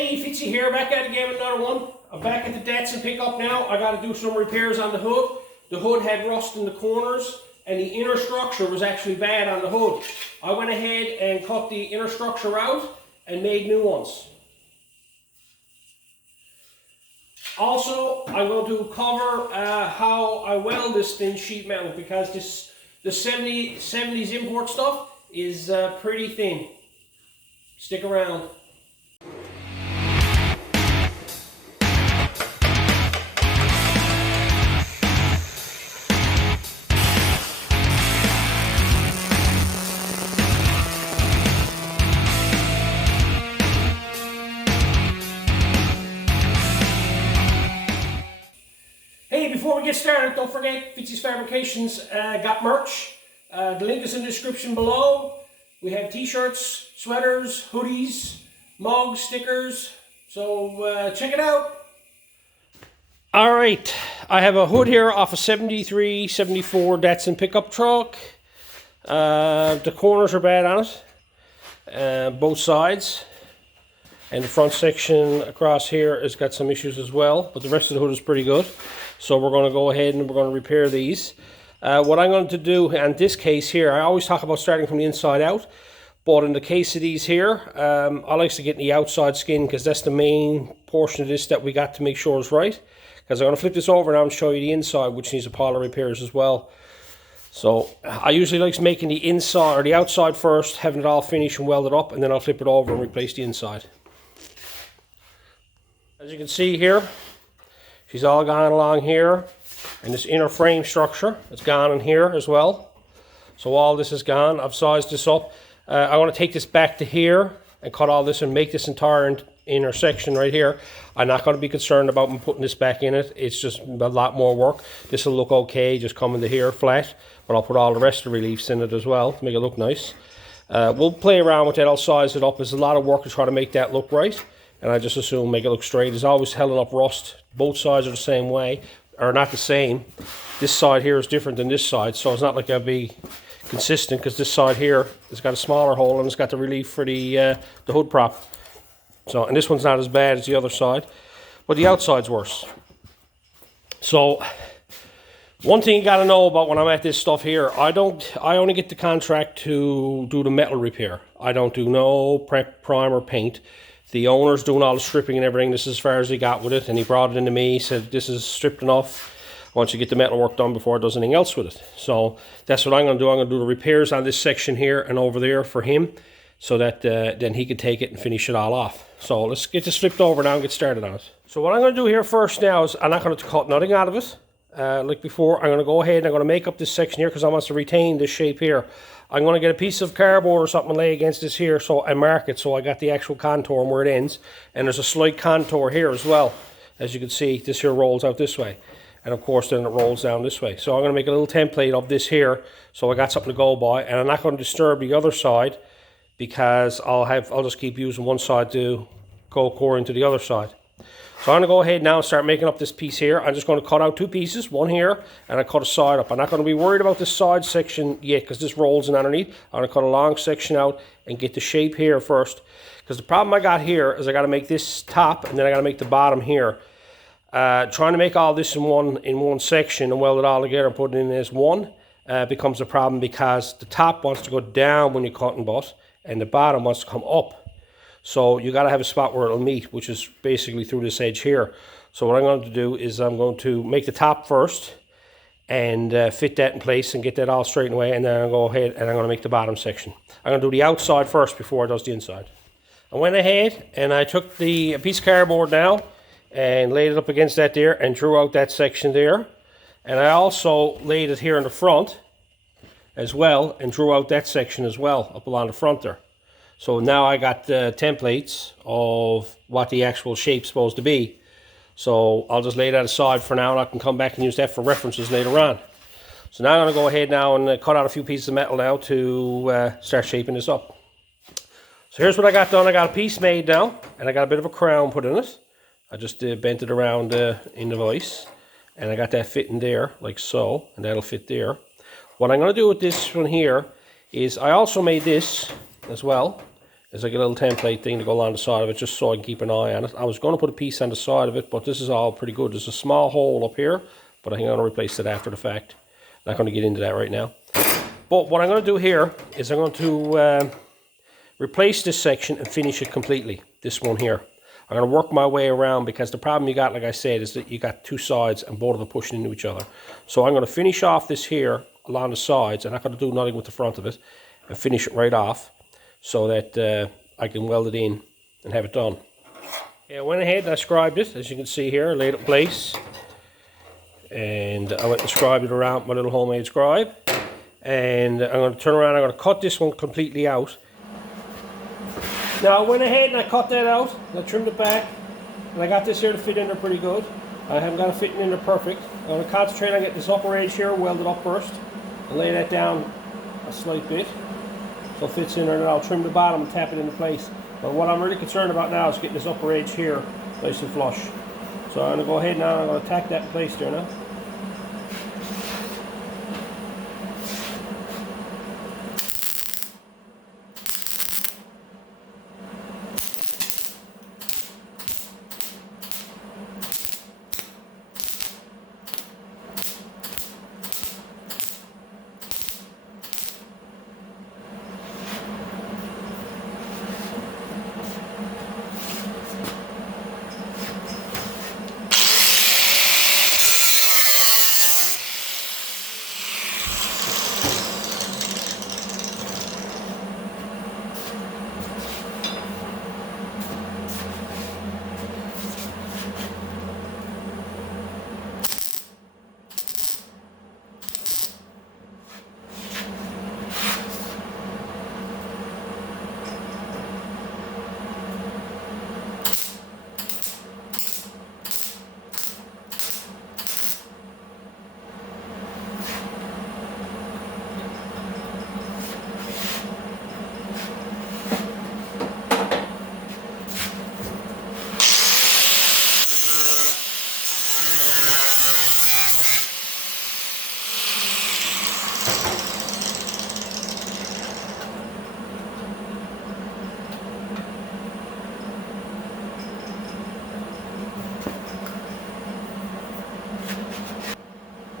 Hey, Fitzy here, back at it again with another one. I'm back at the Datsun pickup now. I got to do some repairs on the hood. The hood had rust in the corners and the inner structure was actually bad on the hood. I went ahead and cut the inner structure out and made new ones. Also, I'm going to cover how I weld this thin sheet metal because the 70s import stuff is pretty thin. Stick around. Hey, before we get started, don't forget Fitzy's Fabrications got merch. The link is in the description below. We have t-shirts, sweaters, hoodies, mugs, stickers. So check it out. Alright, I have a hood here off a 73, 74 Datsun pickup truck. The corners are bad on it, both sides. And the front section across here has got some issues as well, but the rest of the hood is pretty good. So we're going to go ahead and we're going to repair these. What I'm going to do in this case here, I always talk about starting from the inside out, but in the case of these here, I like to get in the outside skin because that's the main portion of this that we got to make sure is right. Because I'm going to flip this over now and show you the inside, which needs a pile of repairs as well. So I usually like making the inside or the outside first, having it all finished and welded up, and then I'll flip it over and replace the inside. As you can see here, she's all gone along here, and this inner frame structure is gone in here as well. So all this is gone. I've sized this up. I want to take this back to here and cut all this and make this entire inner section right here. I'm not going to be concerned about putting this back in it. It's just a lot more work. This will look okay just coming to here flat, but I'll put all the rest of the reliefs in it as well to make it look nice. We'll play around with that. I'll size it up. There's a lot of work to try to make that look right. And I just assume make it look straight. There's always held up rust. Both sides are the same way, or not the same. This side here is different than this side, so it's not like I'll be consistent because this side here has got a smaller hole and it's got the relief for the hood prop. So, and this one's not as bad as the other side, but the outside's worse. So, one thing you got to know about when I'm at this stuff here, I only get the contract to do the metal repair. I don't do no prep, primer, paint. The owner's doing all the stripping and everything. This is as far as he got with it, and he brought it into me. He said, this is stripped enough. Once you get the metal work done before it does anything else with it. So that's what I'm going to do. I'm going to do the repairs on this section here and over there for him, so that then he can take it and finish it all off. So let's get this flipped over now and get started on it. So what I'm going to do here first now is I'm not going to cut nothing out of it. Like before, I'm going to go ahead and I'm going to make up this section here because I want to retain this shape here. I'm going to get a piece of cardboard or something and lay against this here so I mark it so I got the actual contour and where it ends. And there's a slight contour here as well. As you can see, this here rolls out this way. And of course then it rolls down this way. So I'm going to make a little template of this here so I got something to go by. And I'm not going to disturb the other side because I'll just keep using one side to go according to the other side. So I'm going to go ahead now and start making up this piece here. I'm just going to cut out two pieces, one here, and I cut a side up. I'm not going to be worried about this side section yet because this rolls in underneath. I'm going to cut a long section out and get the shape here first. Because the problem I got here is I got to make this top and then I got to make the bottom here. Trying to make all this in one section and weld it all together and put it in as one becomes a problem because the top wants to go down when you cut and butt and the bottom wants to come up. So you got to have a spot where it'll meet, which is basically through this edge here. So what I'm going to do is I'm going to make the top first and fit that in place and get that all straightened away, and then I'll go ahead and I'm going to make the bottom section. I'm going to do the outside first before I do the inside. I went ahead and I took the piece of cardboard now and laid it up against that there and drew out that section there. And I also laid it here in the front as well and drew out that section as well up along the front there. So now I got the templates of what the actual shape's supposed to be. So I'll just lay that aside for now and I can come back and use that for references later on. So now I'm going to go ahead now and cut out a few pieces of metal now to start shaping this up. So here's what I got done. I got a piece made now and I got a bit of a crown put in it. I just bent it around in the vise and I got that fitting there like so, and that'll fit there. What I'm going to do with this one here is I also made this as well. There's like a little template thing to go along the side of it, just so I can keep an eye on it. I was going to put a piece on the side of it, but this is all pretty good. There's a small hole up here, but I think I'm going to replace it after the fact. Not going to get into that right now. But what I'm going to do here is I'm going to replace this section and finish it completely. This one here. I'm going to work my way around, because the problem you got, like I said, is that you got two sides and both of them pushing into each other. So I'm going to finish off this here along the sides. I'm not going to do nothing with the front of it, and finish it right off so that I can weld it in and have it done. Yeah, I went ahead and I scribed it, as you can see here, laid it in place. And I went and scribed it around my little homemade scribe. And I'm going to turn around, I'm going to cut this one completely out. Now I went ahead and I cut that out, and I trimmed it back, and I got this here to fit in there pretty good. I haven't got it fitting in there perfect. I'm going to concentrate on getting this upper edge here welded up first, and lay that down a slight bit so it fits in there, and then I'll trim the bottom and tap it into place. But what I'm really concerned about now is getting this upper edge here nice and flush. So I'm going to go ahead now, I'm going to tack that in place there now.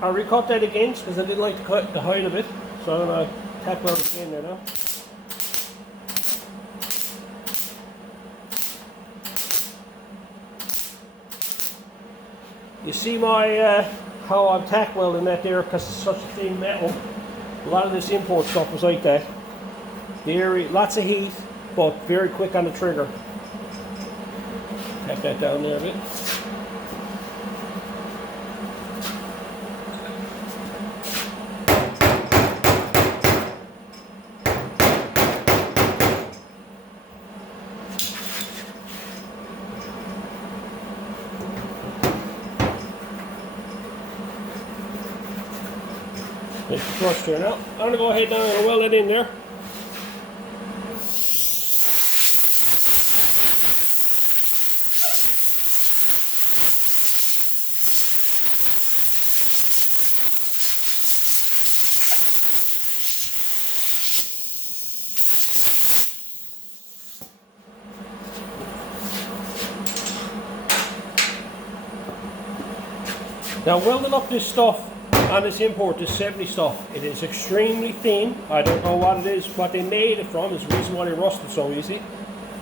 I'll recut that again because I didn't like to cut the height of it, so I'm going to tack weld it again there now. You see my how I'm tack welding that there because it's such a thin metal. A lot of this import stuff was like that. The area, lots of heat, but very quick on the trigger. Tack that down there a bit. Make the flush there now. I'm going to go ahead now and weld it in there. Now welding up this stuff on this import, this 70 stuff, it is extremely thin. I don't know what it is, what they made it from. There's a reason why they rusted so easy.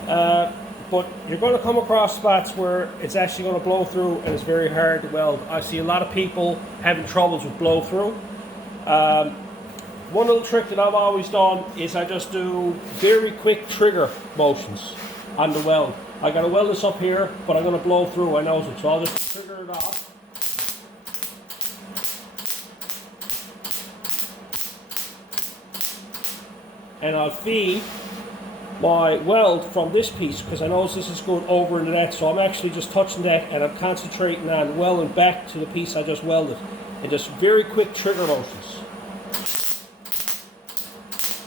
But you're going to come across spots where it's actually going to blow through and it's very hard to weld. I see a lot of people having troubles with blow through. One little trick that I've always done is I just do very quick trigger motions on the weld. I got to weld this up here, but I'm going to blow through, I know it, so I'll just trigger it off. And I'll feed my weld from this piece because I know this is going over into that, so I'm actually just touching that and I'm concentrating on welding back to the piece I just welded, and just very quick trigger motions.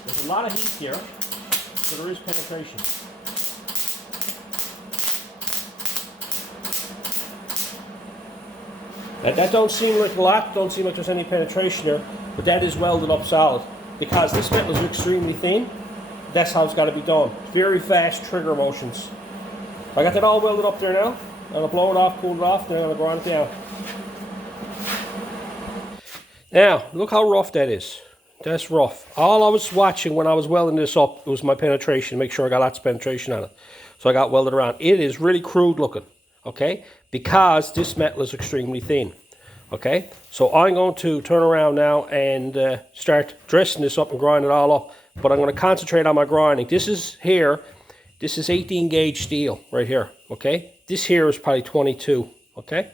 There's a lot of heat here, so there is penetration. Now, that don't seem like a lot, don't seem like there's any penetration there, but that is welded up solid. Because this metal is extremely thin, That's how it's got to be done. Very fast trigger motions. I got that all welded up there now. I'm going to blow it off, cool it off, then I'm going to grind it down. Now, look how rough that is. That's rough. All I was watching when I was welding this up was my penetration, make sure I got lots of penetration on it. So I got welded around. It is really crude looking, okay? Because this metal is extremely thin, okay? So I'm going to turn around now and start dressing this up and grind it all up. But I'm going to concentrate on my grinding. This is 18 gauge steel right here, okay? This here is probably 22, okay?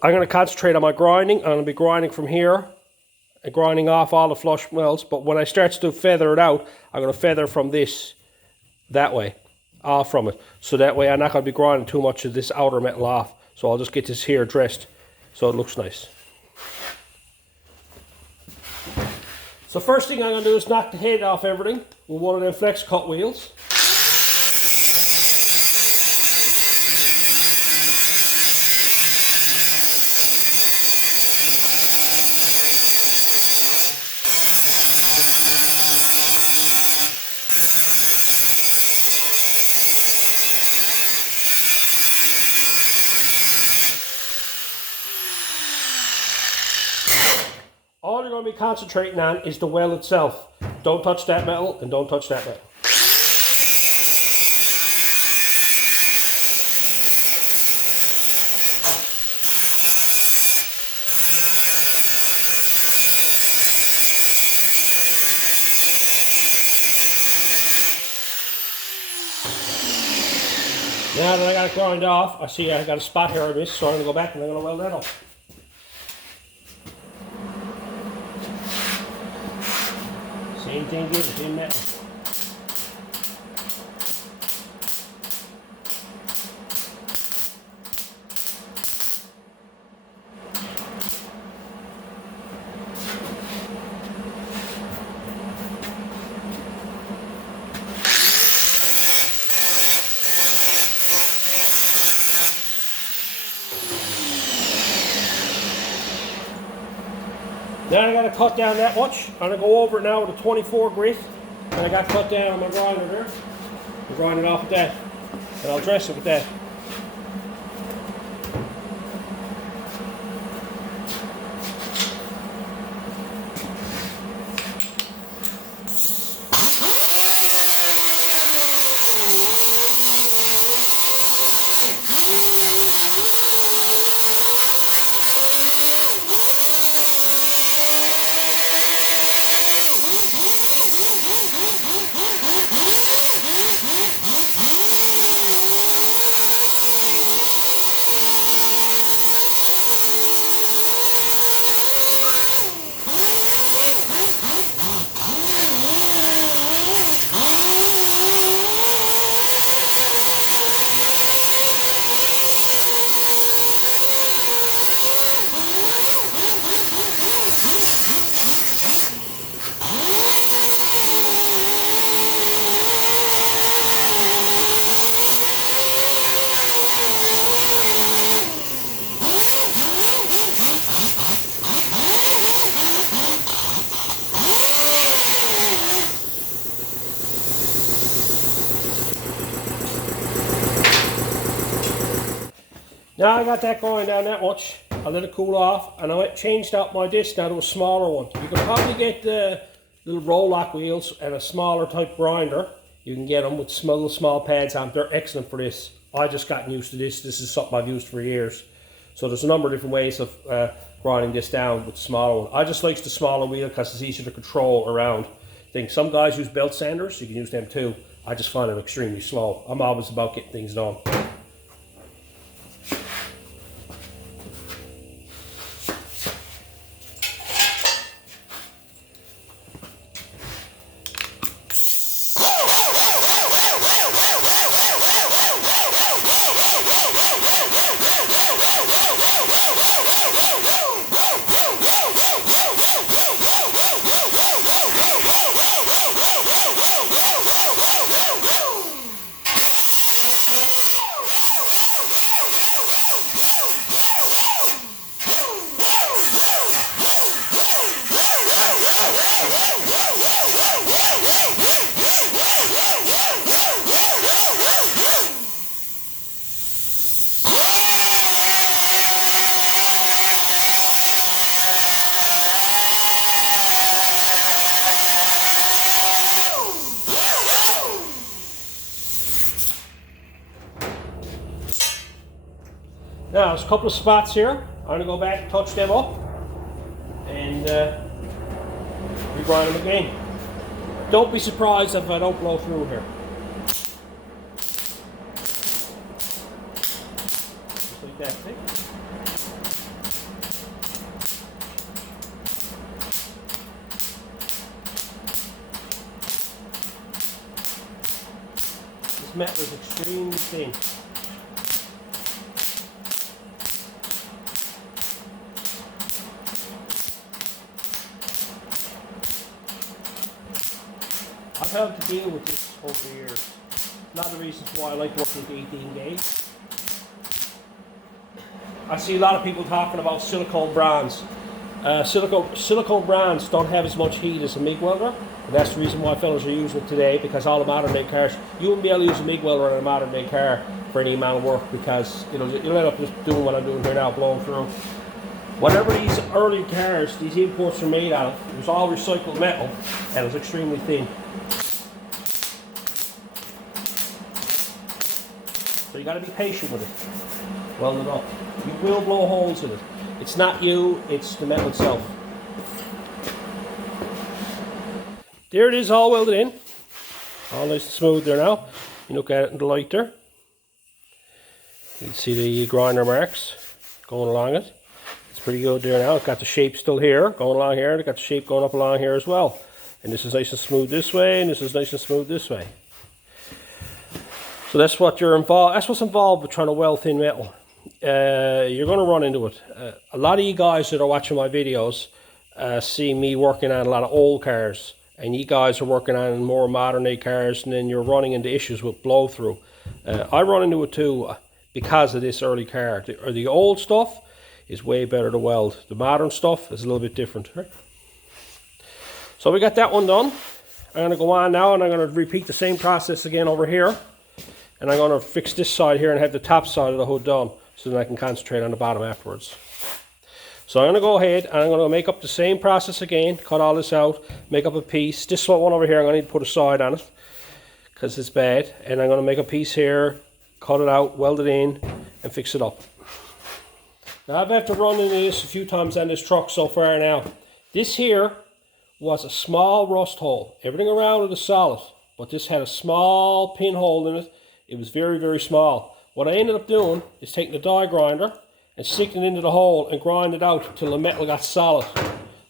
I'm going to concentrate on my grinding. I'm going to be grinding from here and grinding off all the flush welds. But when I start to feather it out, I'm going to feather from this that way, off from it. So that way I'm not going to be grinding too much of this outer metal off. So I'll just get this here dressed so it looks nice. So first thing I'm going to do is knock the head off everything with one of them flex cut wheels. All you're going to be concentrating on is the weld itself. Don't touch that metal and don't touch that metal. Now that I got it grind off, I see I got a spot here on this, so I'm going to go back and I'm going to weld that up. Same thing here, same metal. Now I got to cut down that much. I'm going to go over it now with a 24 grit. And I got cut down on my grinder there. I'm grinding off with that. And I'll dress it with that. Now I got that going down that much. I let it cool off, and I changed out my disc now to a smaller one. You can probably get the little roll lock wheels and a smaller type grinder. You can get them with small pads on. They're excellent for this. I just gotten used to this. This is something I've used for years. So there's a number of different ways of grinding this down with the smaller one. I just like the smaller wheel because it's easier to control around things. Some guys use belt sanders. You can use them too. I just find it extremely slow. I'm always about getting things done. Now there's a couple of spots here. I'm going to go back and touch them up and regrind them again. Don't be surprised if I don't blow through here. Just like that, see? This metal is extremely thin. I've had to deal with this over the years. Not the reasons why I like working with 18 gauge. I see a lot of people talking about silicone brands. Silicone brands don't have as much heat as a MIG welder. And that's the reason why fellas are using it today, because all the modern day cars, you wouldn't be able to use a MIG welder on a modern day car for any amount of work, because you'll end up just doing what I'm doing here now, blowing through. Whatever these early cars, these imports are made out of, it was all recycled metal and it was extremely thin. So you got to be patient with it. Weld it up. You will blow holes in it. It's not you, it's the metal itself. There it is, all welded in. All nice and smooth there now. You look at it in the light there. You can see the grinder marks going along it. It's pretty good there now. It's got the shape still here, going along here. It's got the shape going up along here as well. And this is nice and smooth this way, and this is nice and smooth this way. So that's what you're involved. That's what's involved with trying to weld thin metal. You're going to run into it. A lot of you guys that are watching my videos see me working on a lot of old cars, and you guys are working on more modern day cars, and then you're running into issues with blow through. I run into it too because of this early car. The old stuff is way better to weld. The modern stuff is a little bit different. Right? So we got that one done. I'm going to go on now and I'm going to repeat the same process again over here. And I'm going to fix this side here and have the top side of the hood done, so that I can concentrate on the bottom afterwards. So I'm going to go ahead and I'm going to make up the same process again, cut all this out, make up a piece. This one over here I'm going to need to put a side on it because it's bad. And I'm going to make a piece here, cut it out, weld it in and fix it up. Now I've had to run into this a few times on this truck so far now. This here was a small rust hole. Everything around it is solid, but this had a small pinhole in it. It was very, very small. What I ended up doing is taking the die grinder and sticking it into the hole and grind it out till the metal got solid.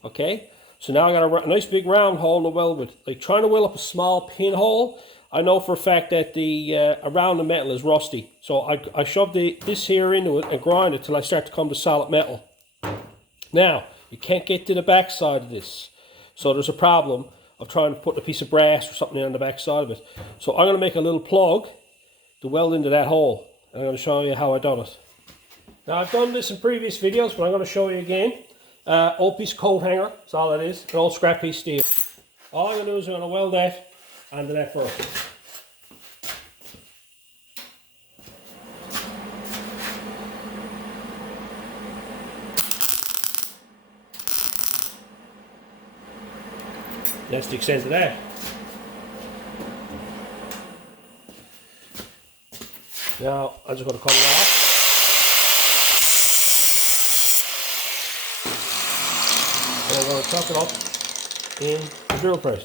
Okay? So now I got a nice big round hole to weld with. Like trying to weld up a small pinhole, I know for a fact that the around the metal is rusty. So I shoved this here into it and grind it till I start to come to solid metal. Now, you can't get to the back side of this. So there's a problem of trying to put a piece of brass or something on the back side of it. So I'm going to make a little plug to weld into that hole. And I'm going to show you how I done it. Now I've done this in previous videos, but I'm going to show you again. Old piece of coat hanger, that's all it is. An old scrap piece of steel. All I'm going to do is I'm going to weld that onto that first. That's the extent of that. Now I'm just going to cut it off. And I'm going to chuck it up in the drill press.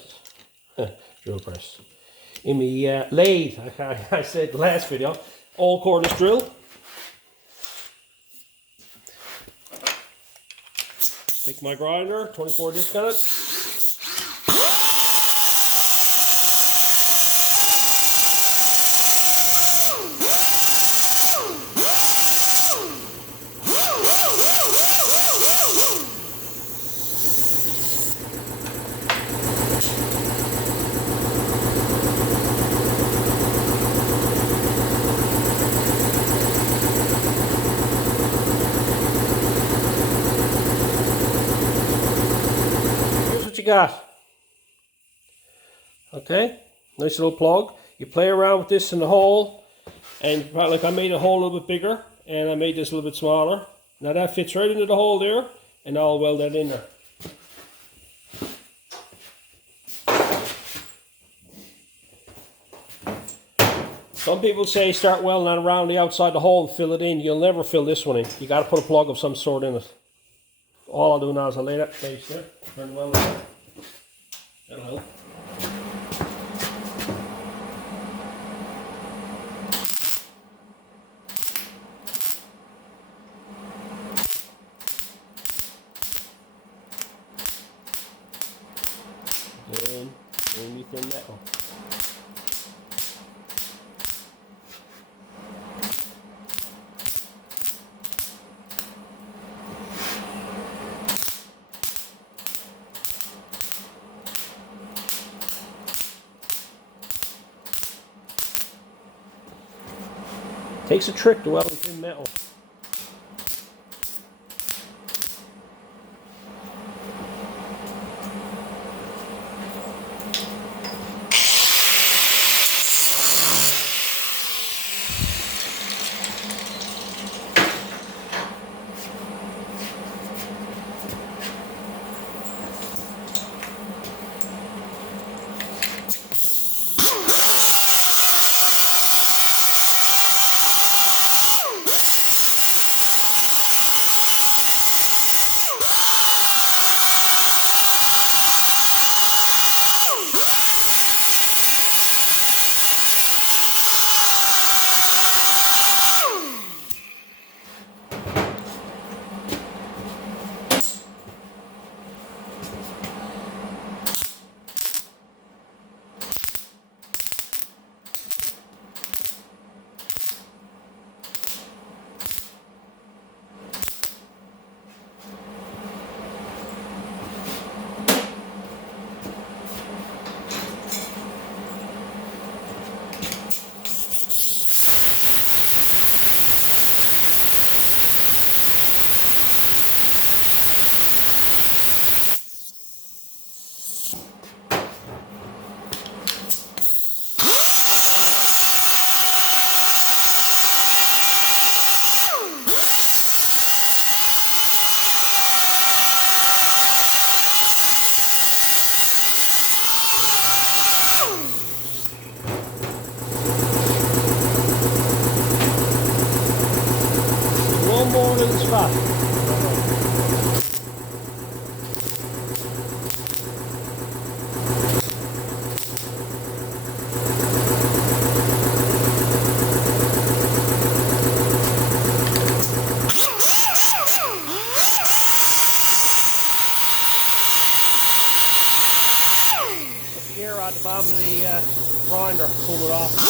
Drill press. In the lathe, I said the last video, all cordless drill. Take my grinder, 24 disc on it. Got. Okay, nice little plug. You play around with this in the hole, and like I made a hole a little bit bigger, and I made this a little bit smaller. Now that fits right into the hole there, and I'll weld that in there. So Some people say start welding on around the outside the hole and fill it in. You'll never fill this one in. You got to put a plug of some sort in it. All I'll do now is I'll lay that place there. Turn the welder on. That'll help. Then underneath the metal. Takes a trick to weld in thin metal. More than spot. Put the gear on the bottom of the grinder, pull it off.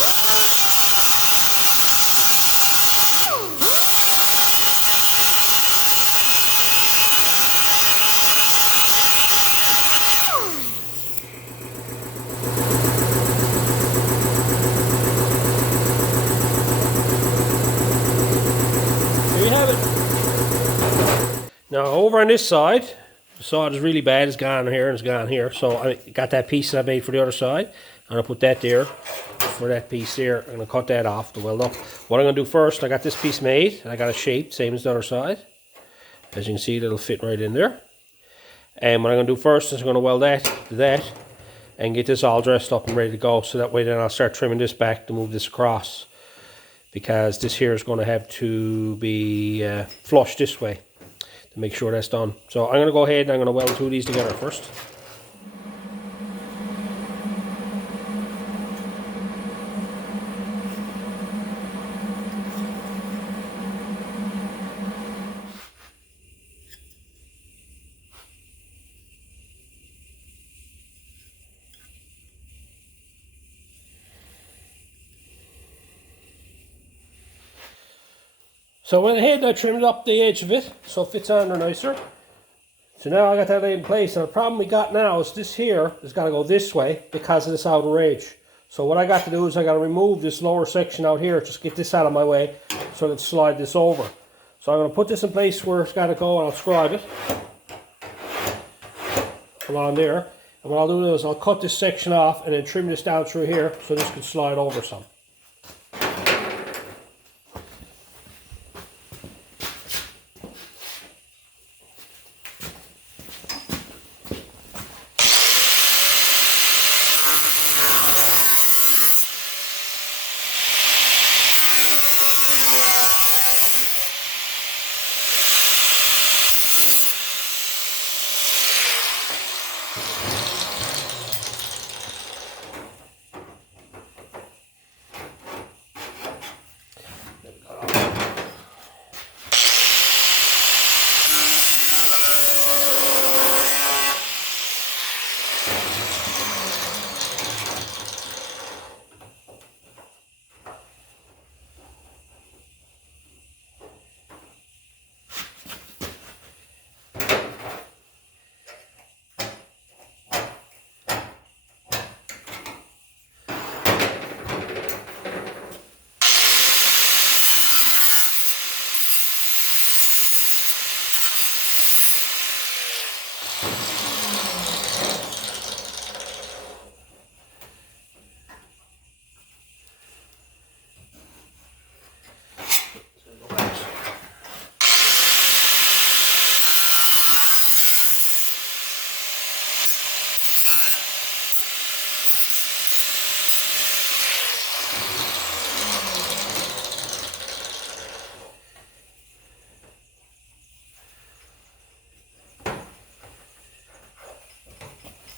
Now over on this side, the side is really bad. It's gone here and it's gone here. So I got that piece that I made for the other side. I'm going to put that there for that piece there. I'm going to cut that off to weld up. What I'm going to do first, I got this piece made. And I got it shaped, same as the other side. As you can see, it'll fit right in there. And what I'm going to do first is I'm going to weld that to that. And get this all dressed up and ready to go. So that way then I'll start trimming this back to move this across. Because this here is going to have to be flush this way. To make sure that's done. So I'm going to go ahead and I'm going to weld two of these together first. So I went ahead and I trimmed up the edge of it so it fits on there nicer. So now I got that in place. And the problem we got now is this here has got to go this way because of this outer edge. So what I got to do is I got to remove this lower section out here, just get this out of my way so that slide this over. So I'm going to put this in place where it's got to go and I'll scribe it along there. And what I'll do is I'll cut this section off and then trim this down through here so this can slide over some.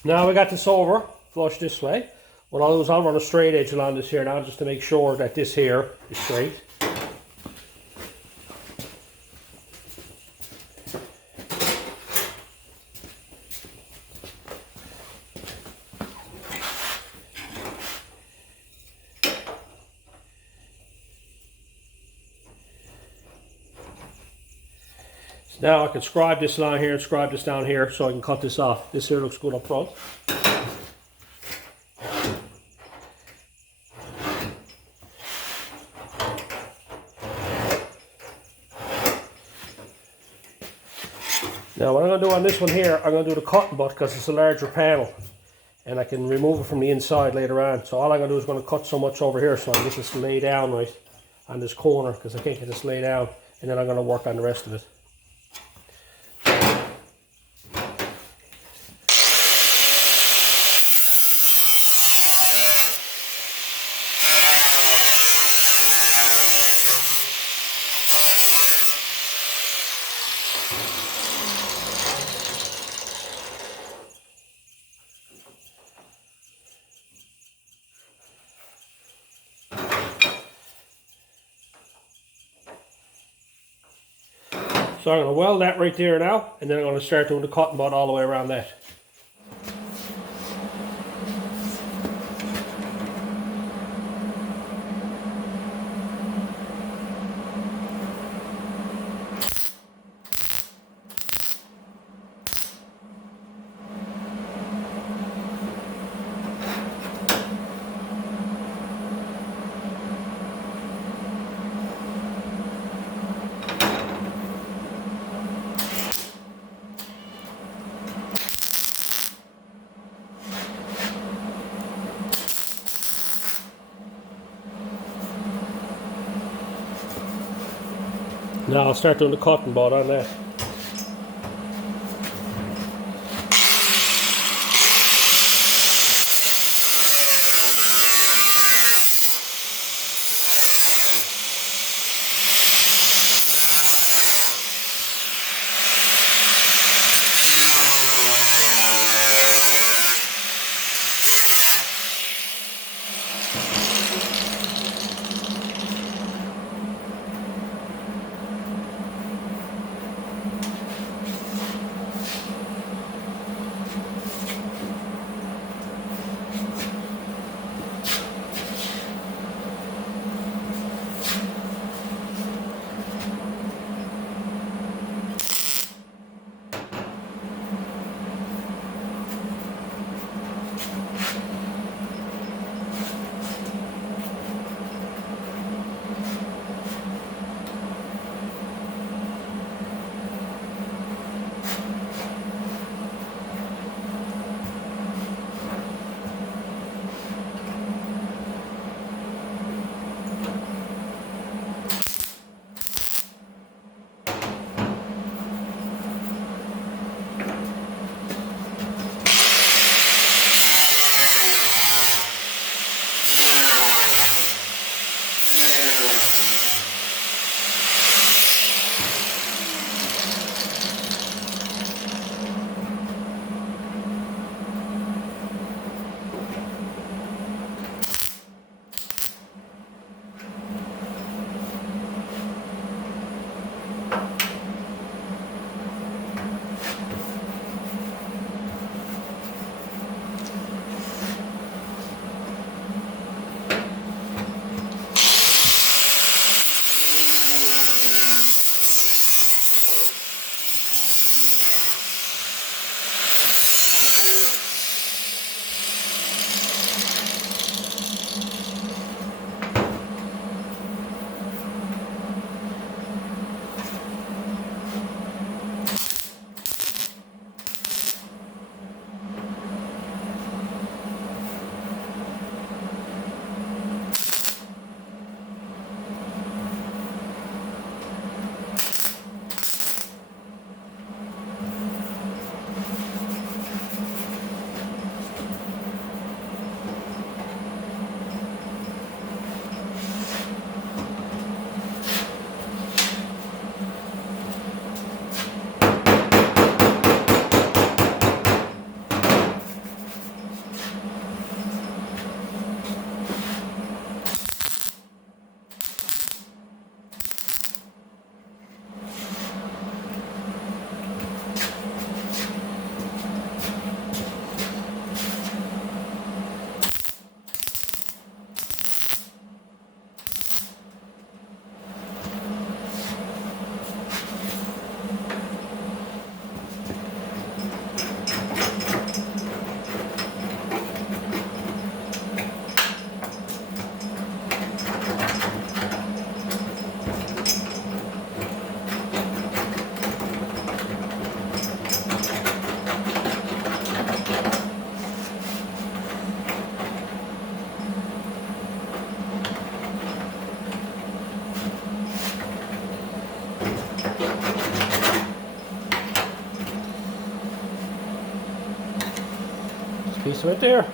Now we got this over, flush this way. What I'll do is I'll run a straight edge along this here now just to make sure that this here is straight. Now I can scribe this line here and scribe this down here so I can cut this off. This here looks good up front. Now what I'm going to do on this one here, I'm going to do the cutting butt because it's a larger panel and I can remove it from the inside later on. So all I'm going to do is going to cut so much over here so I can get this lay down right on this corner because I can't get this lay down, and then I'm going to work on the rest of it. So I'm going to weld that right there now, and then I'm going to start doing the cutting butt all the way around that. Now I'll start doing the cutting butt on that. piece right there.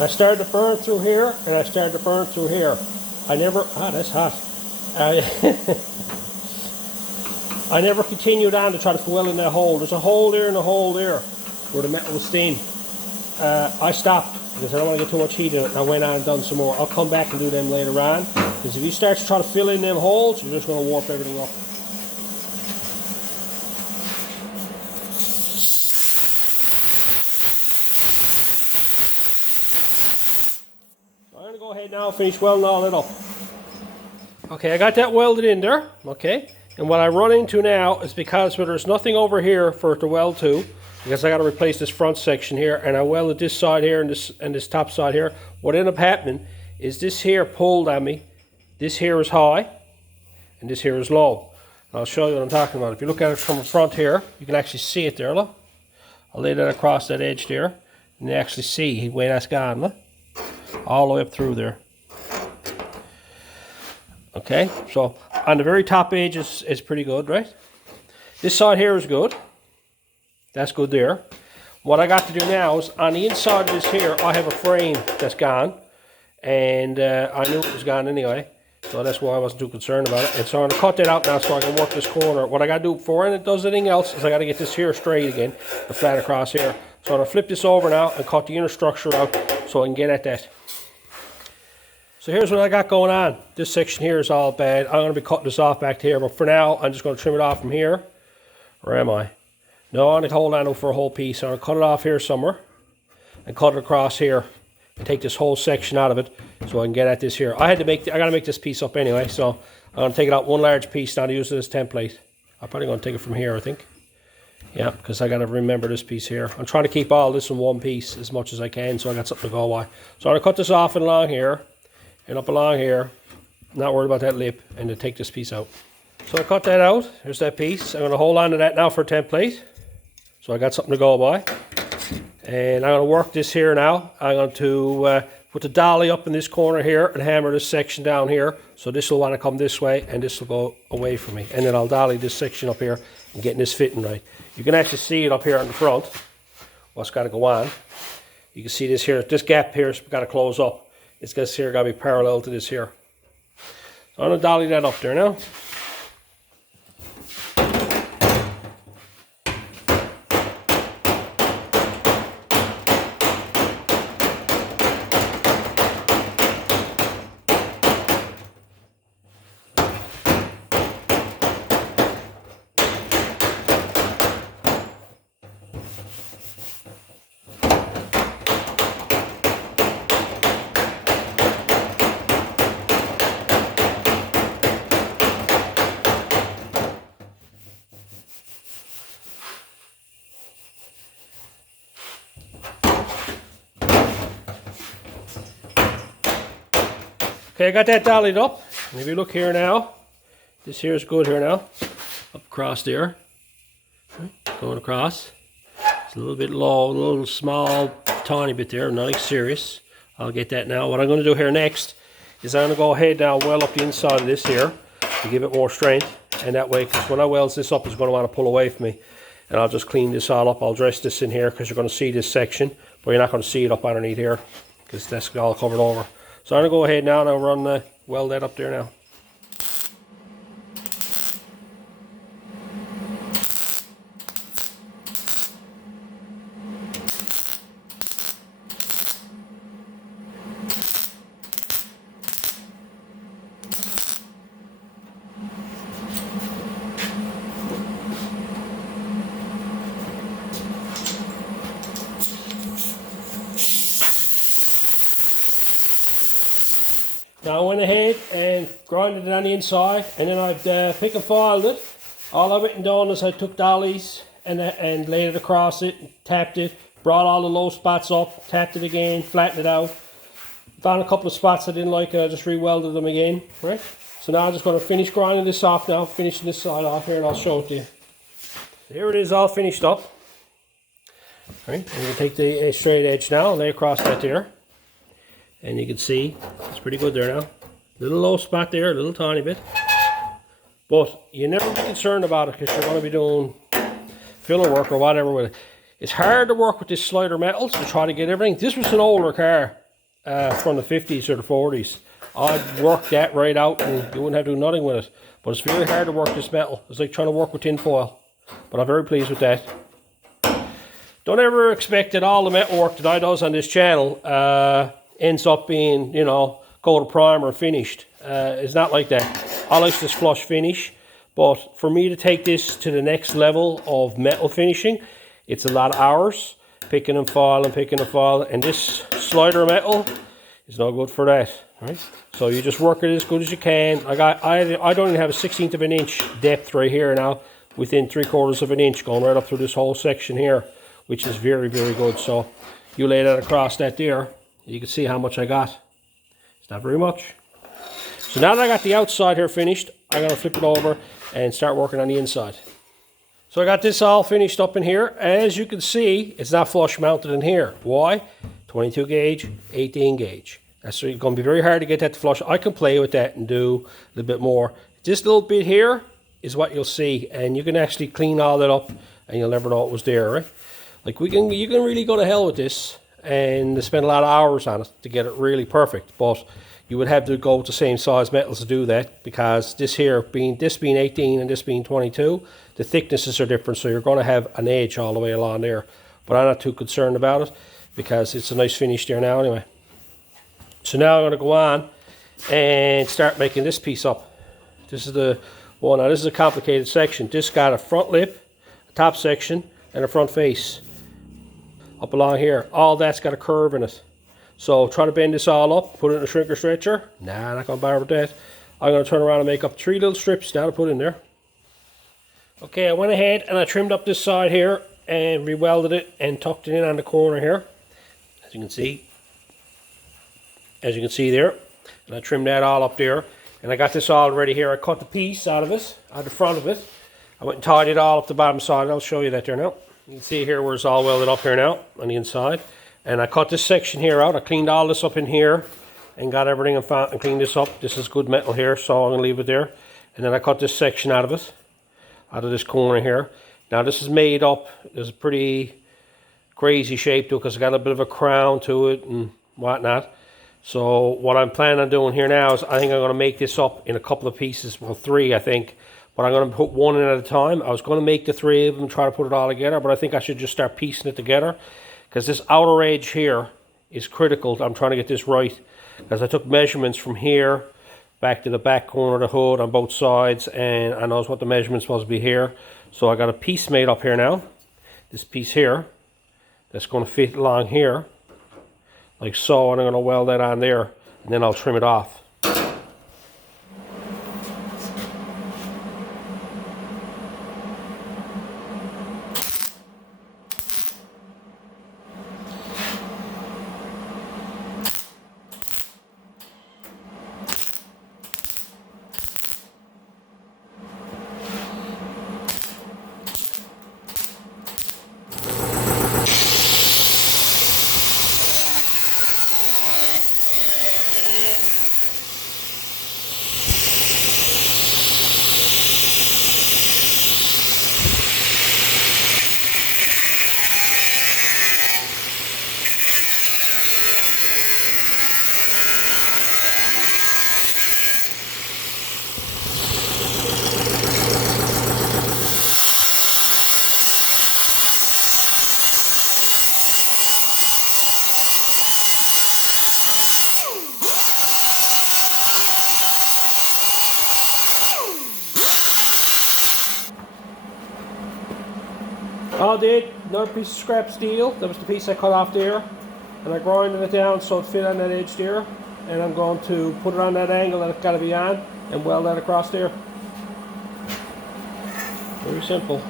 I started to burn through here, and I started to burn through here. I never, that's hot. I never continued on to try to weld in that hole. There's a hole there and a hole there where the metal was steam. I stopped because I don't want to get too much heat in it, and I went on and done some more. I'll come back and do them later on, because if you start to try to fill in them holes, you're just going to warp everything up. I'm going to go ahead now and finish welding all that up. Okay, I got that welded in there, okay, and what I run into now is, because there's nothing over here for it to weld to, because I got to replace this front section here, and I welded this side here and this top side here. What ended up happening is this here pulled on me. This here is high, and this here is low. I'll show you what I'm talking about. If you look at it from the front here, you can actually see it there, look. I'll lay that across that edge there, and you actually see where that's gone, look. All the way up through there. Okay, so on the very top edge is pretty good, right? This side here is good. That's good there. What I got to do now is, on the inside of this here, I have a frame that's gone. And I knew it was gone anyway. So that's why I wasn't too concerned about it. And so I'm going to cut that out now so I can work this corner. What I got to do before it does anything else is I got to get this here straight again. The flat across here. So I'm going to flip this over now and cut the inner structure out so I can get at that. So here's what I got going on. This section here is all bad. I'm going to be cutting this off back here, but for now I'm just going to trim it off from here. Where am I? No, I'm going to hold on for a whole piece. I'm going to cut it off here somewhere and cut it across here and take this whole section out of it so I can get at this here. I got to make this piece up anyway, so I'm going to take it out one large piece now to use it as template. I'm probably going to take it from here, I think. Yeah, because I got to remember this piece here. I'm trying to keep all this in one piece as much as I can, so I got something to go by. So I'm going to cut this off and along here. And up along here, not worried about that lip, and to take this piece out. So I cut that out, there's that piece. I'm going to hold on to that now for a template. So I got something to go by. And I'm going to work this here now. I'm going to put the dolly up in this corner here and hammer this section down here. So this will want to come this way and this will go away from me. And then I'll dolly this section up here and getting this fitting right. You can actually see it up here in the front, what's got to go on. You can see this here, this gap here has got to close up. It's got to be parallel to this here. So I'm going to dolly that up there now. Okay, I got that dollied up, and if you look here now, this here is good here now, up across there, going across. It's a little bit low, a little small, tiny bit there, nothing serious. I'll get that now. What I'm going to do here next is I'm going to go ahead now and weld up the inside of this here to give it more strength, and that way, because when I weld this up, it's going to want to pull away from me. And I'll just clean this all up. I'll dress this in here because you're going to see this section, but you're not going to see it up underneath here because that's all covered over. So I'm going to go ahead now and I'll run the weld that up there now. Now I went ahead and grinded it on the inside, and then I've pick and filed it. All I went and done is I took dollies and laid it across it, tapped it, brought all the low spots up, tapped it again, flattened it out. Found a couple of spots I didn't like and I just re-welded them again, right? So now I'm just going to finish grinding this off now, finishing this side off here, and I'll show it to you. Here it is all finished up. Right, and we'll take the straight edge now and lay across that there. And you can see it's pretty good there now. Little low spot there, a little tiny bit. But you never be concerned about it because you're going to be doing filler work or whatever with it. It's hard to work with this slider metals to try to get everything. This was an older car from the 50s or the 40s. I'd work that right out and you wouldn't have to do nothing with it. But it's very hard to work this metal. It's like trying to work with tin foil. But I'm very pleased with that. Don't ever expect that all the metal work that I does on this channel ends up being, you know, coated primer finished. It's not like that. I like this flush finish, but for me to take this to the next level of metal finishing, it's a lot of hours picking and filing, and this slider metal is no good for that, right? So you just work it as good as you can. I don't even have a 1/16 of an inch depth right here now, within 3/4 of an inch going right up through this whole section here, which is very, very good. So you lay that across that there. You can see how much I got. It's not very much. So now that I got the outside here finished, I'm going to flip it over and start working on the inside. So I got this all finished up in here. As you can see, it's not flush mounted in here. Why? 22 gauge, 18 gauge. That's going to be very hard to get that to flush. I can play with that and do a little bit more. This little bit here is what you'll see, and you can actually clean all that up and you'll never know it was there, right? Like you can really go to hell with this and spend a lot of hours on it to get it really perfect, but you would have to go with the same size metals to do that, because this here being 18 and this being 22, the thicknesses are different, so you're going to have an edge all the way along there. But I'm not too concerned about it because it's a nice finish there now anyway. So now I'm going to go on and start making this piece up. This is the one. Now this is a complicated section. This got a front lip, a top section, and a front face. Up along here, all that's got a curve in it. So try to bend this all up, put it in a shrinker stretcher. Nah, not gonna bother with that. I'm gonna turn around and make up 3 little strips now to put in there. Okay, I went ahead and I trimmed up this side here and re-welded it and tucked it in on the corner here. As you can see there. And I trimmed that all up there. And I got this all ready here. I cut the piece out of it, out the front of it. I went and tied it all up the bottom side. I'll show you that there now. You can see here where it's all welded up here now on the inside. And I cut this section here out. I cleaned all this up in here and got everything and cleaned this up. This is good metal here, so I'm going to leave it there. And then I cut this section out of it, out of this corner here. Now this is made up. There's a pretty crazy shape to it because it's got a bit of a crown to it and whatnot. So what I'm planning on doing here now is I think I'm going to make this up in a couple of pieces. Well, 3 I think. But I'm going to put 1 in at a time. I was going to make the 3 of them and try to put it all together, but I think I should just start piecing it together, because this outer edge here is critical. I'm trying to get this right, because I took measurements from here back to the back corner of the hood on both sides, and I know what the measurement's supposed to be here. So I got a piece made up here now. This piece here, that's going to fit along here, like so, and I'm going to weld that on there, and then I'll trim it off. all I did, another piece of scrap steel, that was the piece I cut off there, and I grinded it down so it fit on that edge there, and I'm going to put it on that angle that it's got to be on, and weld that across there. Very simple.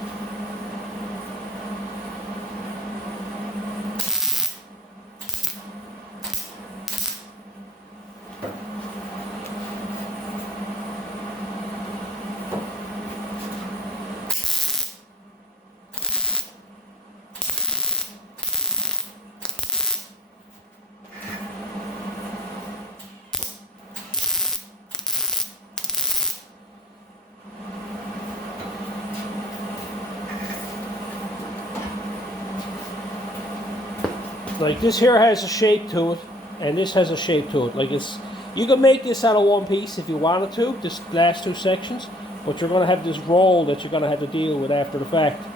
Like this here has a shape to it, and this has a shape to it. Like it's, you can make this out of one piece if you wanted to, this last two sections, but you're going to have this roll that you're going to have to deal with after the fact.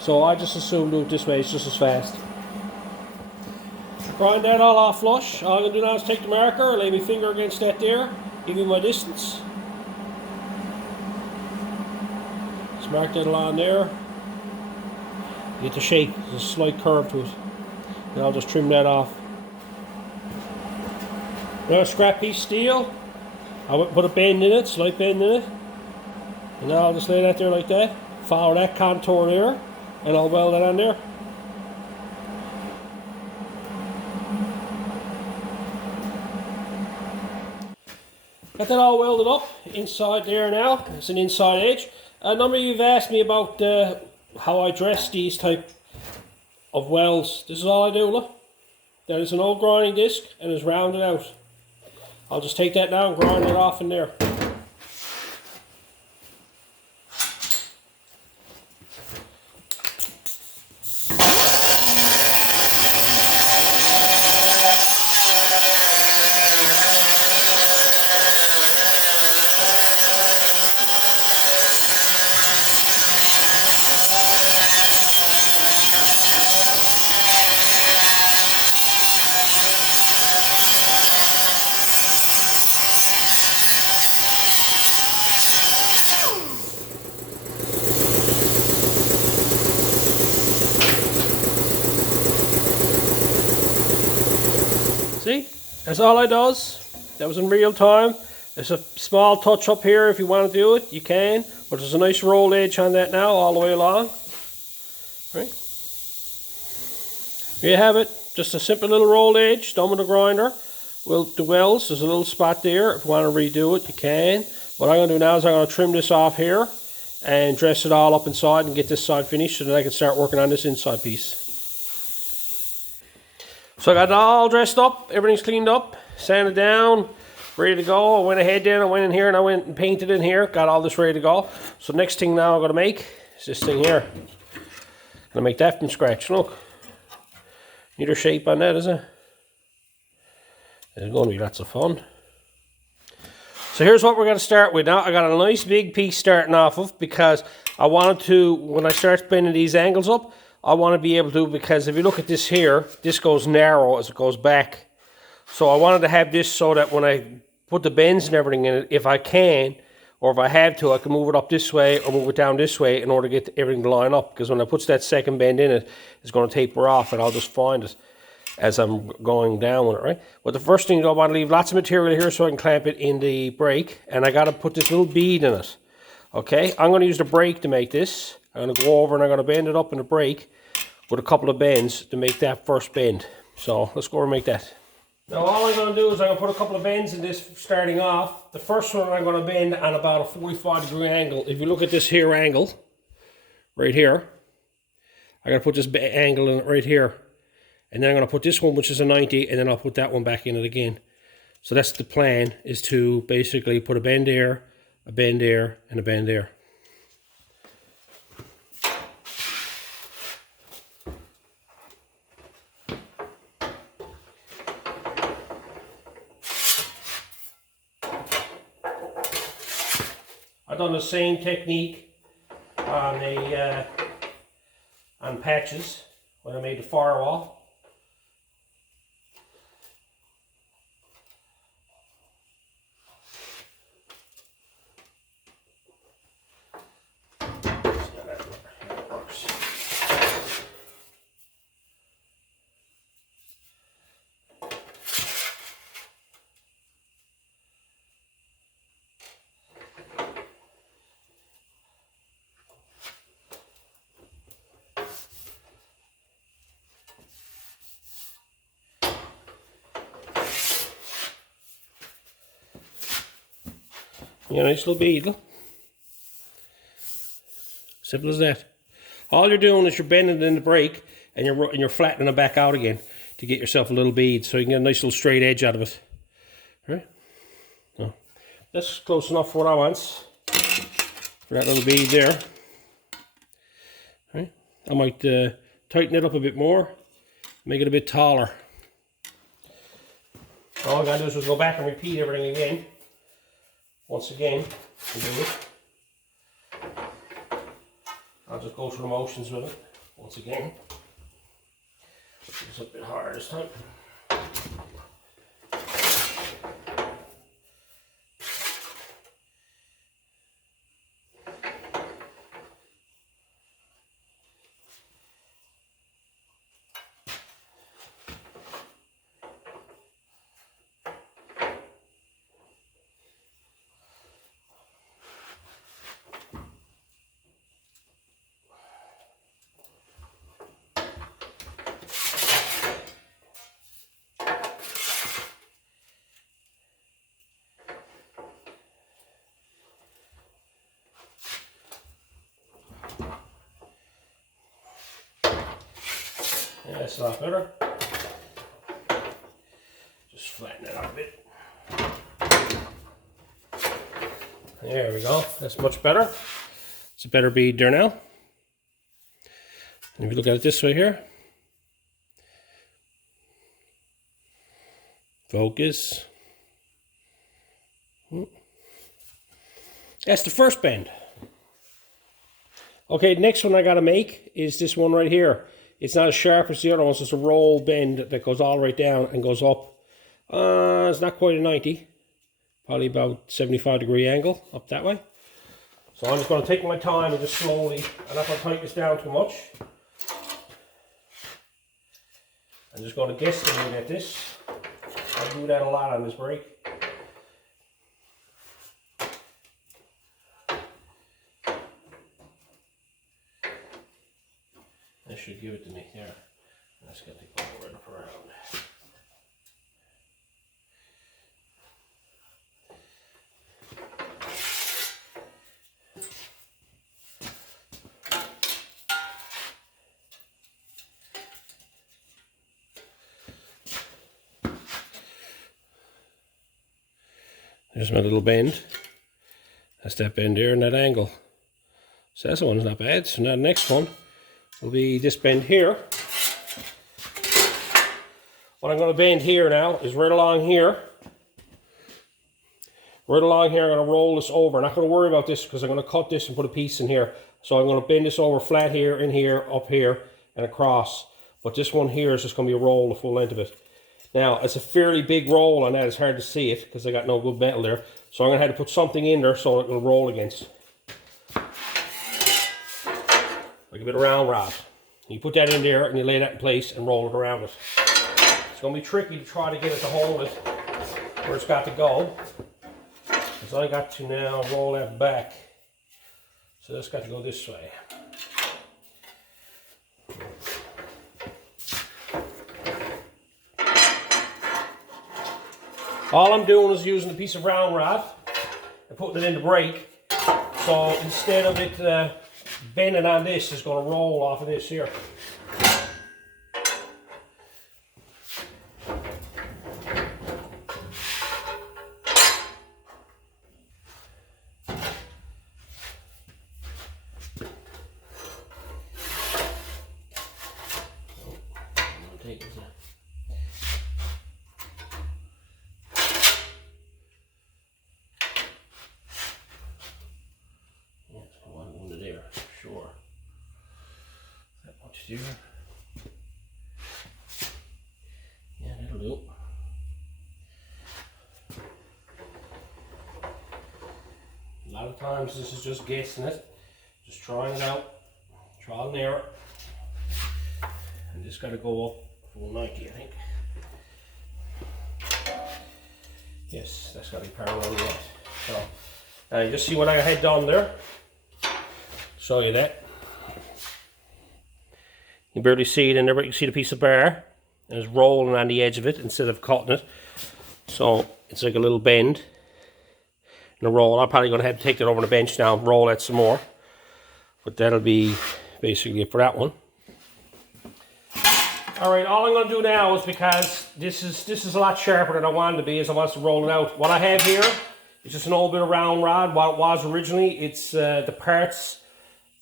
So I just assume do it this way, it's just as fast. Grind that all off flush. All I'm going to do now is take the marker, lay my finger against that there, give me my distance. Just mark that along there. Get the shape, there's a slight curve to it. And I'll just trim that off. Now a scrap piece of steel. I would put a bend in it, slight bend in it. And now I'll just lay that there like that. Follow that contour there, and I'll weld it on there. Got that all welded up inside there now. It's an inside edge. A number of you have asked me about how I dress these type of welds. This is all I do, look. That is an old grinding disc and it's rounded out. I'll just take that now and grind it off in there. See, that's all I does. That was in real time. There's a small touch up here if you want to do it, you can. But there's a nice rolled edge on that now all the way along. Right. Here you have it. Just a simple little rolled edge done with a grinder. Well, the welds, there's a little spot there. If you want to redo it, you can. What I'm going to do now is I'm going to trim this off here and dress it all up inside and get this side finished so that I can start working on this inside piece. So I got it all dressed up, everything's cleaned up, sanded down, ready to go. I went ahead then, I went in here and I went and painted in here, got all this ready to go. So next thing now I'm going to make is this thing here. I'm going to make that from scratch, look. Neater shape on that, isn't it? It's going to be lots of fun. So here's what we're going to start with now. I got a nice big piece starting off of because I wanted to, when I start bending these angles up, I want to be able to, because if you look at this here, this goes narrow as it goes back. So I wanted to have this so that when I put the bends and everything in it, if I can, or if I have to, I can move it up this way or move it down this way in order to get everything to line up. Because when I put that second bend in it, it's going to taper off and I'll just find it as I'm going down with it, right? But the first thing, I want to leave lots of material here so I can clamp it in the brake. And I got to put this little bead in it. Okay, I'm going to use the brake to make this. I'm going to go over and I'm going to bend it up in the brake with a couple of bends to make that first bend. So let's go and make that. Now all I'm going to do is I'm going to put a couple of bends in this starting off. The first one I'm going to bend on about a 45-degree angle. If you look at this here angle, right here, I'm going to put this angle in it right here. And then I'm going to put this one, which is a 90, and then I'll put that one back in it again. So that's the plan, is to basically put a bend there, a bend there, and a bend there. I've done the same technique on patches when I made the firewall. You get a nice little bead. Look. Simple as that. All you're doing is you're bending it in the brake and you're flattening it back out again to get yourself a little bead so you can get a nice little straight edge out of it. Right? So that's close enough for what I want. For that little bead there. Right? I might tighten it up a bit more, make it a bit taller. All I gotta do is just go back and repeat everything again. Once again, and do it. I'll just go through the motions with it once again. It's a bit harder this time. Yeah, that's a lot better. Just flatten it out a bit. There we go. That's much better. It's a better bead there now. And if you look at it this way here. Focus. That's the first bend. Okay, the next one I gotta make is this one right here. It's not as sharp as the other ones. It's a roll bend that goes all right down and goes up. It's not quite a 90. Probably about 75-degree angle up that way. So I'm just going to take my time and just slowly, I'm not going to tighten this down too much. I'm just going to guesstimate at this. I do that a lot on this brake. That should give it to me there. Let's get the ball right up around. There's my little bend. That's that bend there and that angle. So that's the one's not bad. So now the next one will be this bend here. What I'm going to bend here now is right along here. Right along here, I'm going to roll this over. I'm not going to worry about this because I'm going to cut this and put a piece in here. So I'm going to bend this over flat here, in here, up here, and across. But this one here is just going to be a roll the full length of it. Now, it's a fairly big roll on that. It's hard to see it because I got no good metal there. So I'm going to have to put something in there so it will roll against. Like a bit of round rod. You put that in there and you lay that in place and roll it around it. It's going to be tricky to try to get it to hold it where it's got to go. Because I got to now roll that back. So that's got to go this way. All I'm doing is using a piece of round rod and putting it in the brake. So instead of it bending on this, it's going to roll off of this here. Here. Yeah, that'll do. A lot of times this is just guessing it, just trying it out, trial and error. And just got to go up full 90, I think. Yes, that's got to be parallel with that. So, now you just see what I had done there. Show you that. You barely see it in there, but you can see the piece of bar and it's rolling on the edge of it instead of cutting it. So it's like a little bend. in a roll. I'm probably going to have to take that over on the bench now and roll that some more. But that'll be basically it for that one. Alright, all I'm going to do now is, because this is a lot sharper than I wanted to be, is I want to roll it out. What I have here is just an old bit of round rod. What it was originally, it's the parts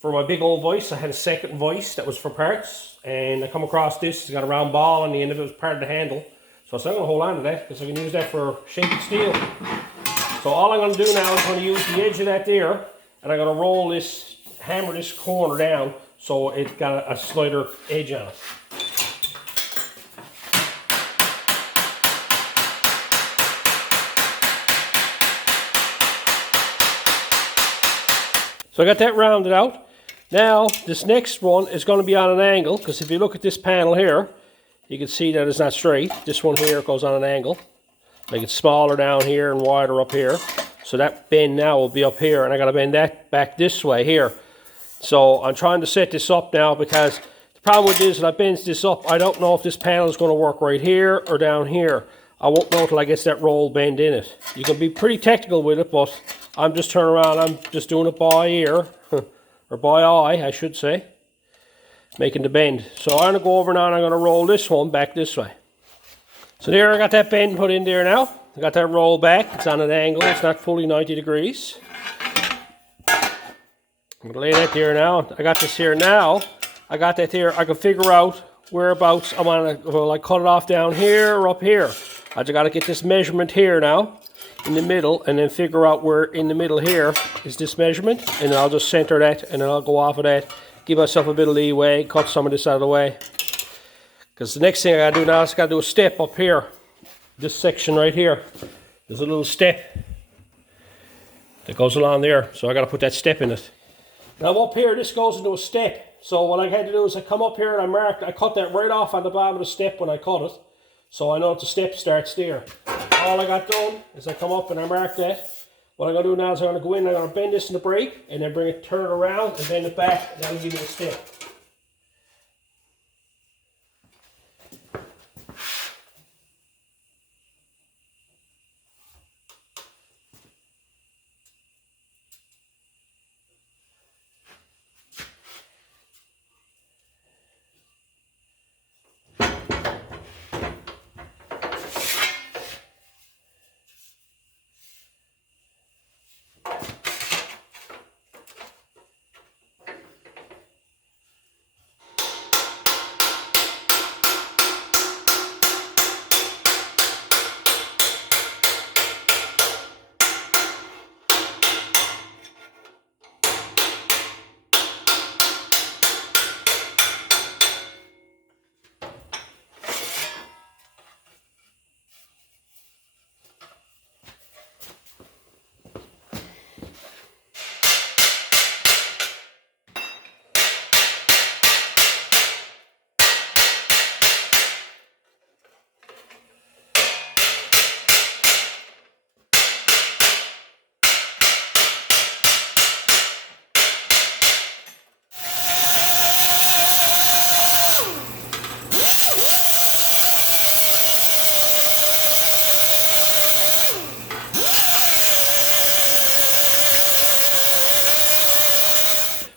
for my big old vise. I had a second vise that was for parts, and I come across this. It's got a round ball on the end of it. It was part of the handle. So I said I'm going to hold on to that because I can use that for shaping steel. So all I'm going to do now is I'm going to use the edge of that there, and I'm going to roll this, hammer this corner down so it's got a slighter edge on it. So I got that rounded out. Now this next one is going to be on an angle, because if you look at this panel here, you can see that it's not straight. This one here goes on an angle. Make it smaller down here and wider up here. So that bend now will be up here, and I got to bend that back this way here. So I'm trying to set this up now, because the problem with this is, when I bend this up, I don't know if this panel is going to work right here or down here. I won't know until I get that roll bend in it. You can be pretty technical with it, but I'm just turning around, I'm just doing it by ear, or by eye, I should say, making the bend. So I'm going to go over now and I'm going to roll this one back this way. So there, I got that bend put in there now. I got that roll back. It's on an angle. It's not fully 90 degrees. I'm going to lay that there now. I got this here now. I got that there. I can figure out whereabouts I want to, well, I cut it off down here or up here. I just got to get this measurement here now in the middle, and then figure out where in the middle here is this measurement, and then I'll just center that, and then I'll go off of that, give myself a bit of leeway, cut some of this out of the way. Because the next thing I got to do now is I got to do a step up here. This section right here, there's a little step that goes along there, so I got to put that step in it. Now up here, this goes into a step. So what I had to do is I come up here and I cut that right off on the bottom of the step when I cut it. So I know that the step starts there. All I got done is I come up and I mark that. What I'm going to do now is I'm going to go in and I'm going to bend this in the brake, and then bring it, turn it around and bend it back, and that'll give me a step.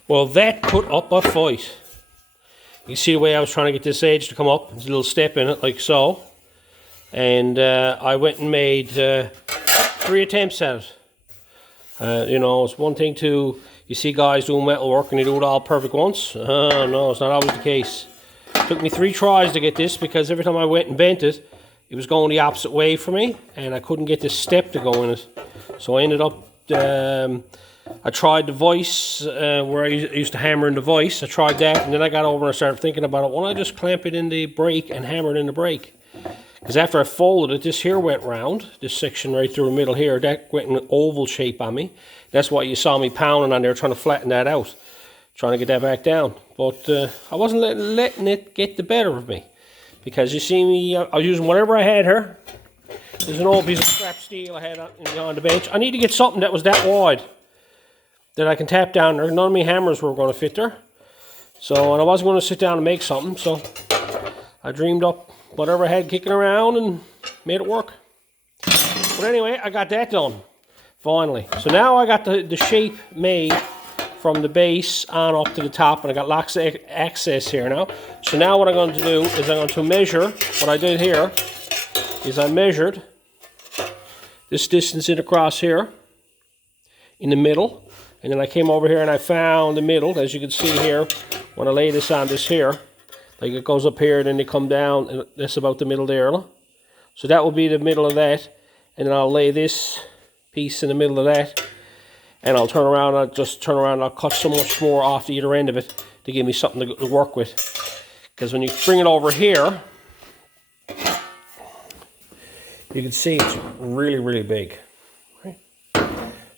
Well, that put up a fight. You can see the way I was trying to get this edge to come up. There's a little step in it, like so. And I went and made 3 attempts at it. You know, it's one thing to, you see guys doing metal work and they do it all perfect once. No, it's not always the case. It took me 3 tries to get this, because every time I went and bent it, it was going the opposite way for me, and I couldn't get this step to go in it. So I ended up, I tried the vise, where I used to hammer in the vise. I tried that, and then I got over and I started thinking about it. Why don't I just clamp it in the brake and hammer it in the brake? Because after I folded it, this here went round, this section right through the middle here, that went in an oval shape on me. That's why you saw me pounding on there, trying to flatten that out, trying to get that back down. But I wasn't letting it get the better of me, because you see me, I was using whatever I had here. There's an old piece of scrap steel I had on the bench. I need to get something that was that wide, that I can tap down there. None of my hammers were going to fit there. So, and I wasn't going to sit down and make something, so I dreamed up whatever I had kicking around and made it work. But anyway, I got that done. Finally. So now I got the shape made from the base on up to the top, and I got lots of access here now. So now what I'm going to do is I'm going to measure. What I did here is I measured this distance in across here in the middle, and then I came over here and I found the middle. As you can see here, when I lay this on this here, like it goes up here and then they come down, and that's about the middle there. So that will be the middle of that, and then I'll lay this piece in the middle of that, and I'll turn around, I'll just turn around and I'll cut so much more off the either end of it to give me something to work with. Because when you bring it over here, you can see it's really, really big. Right?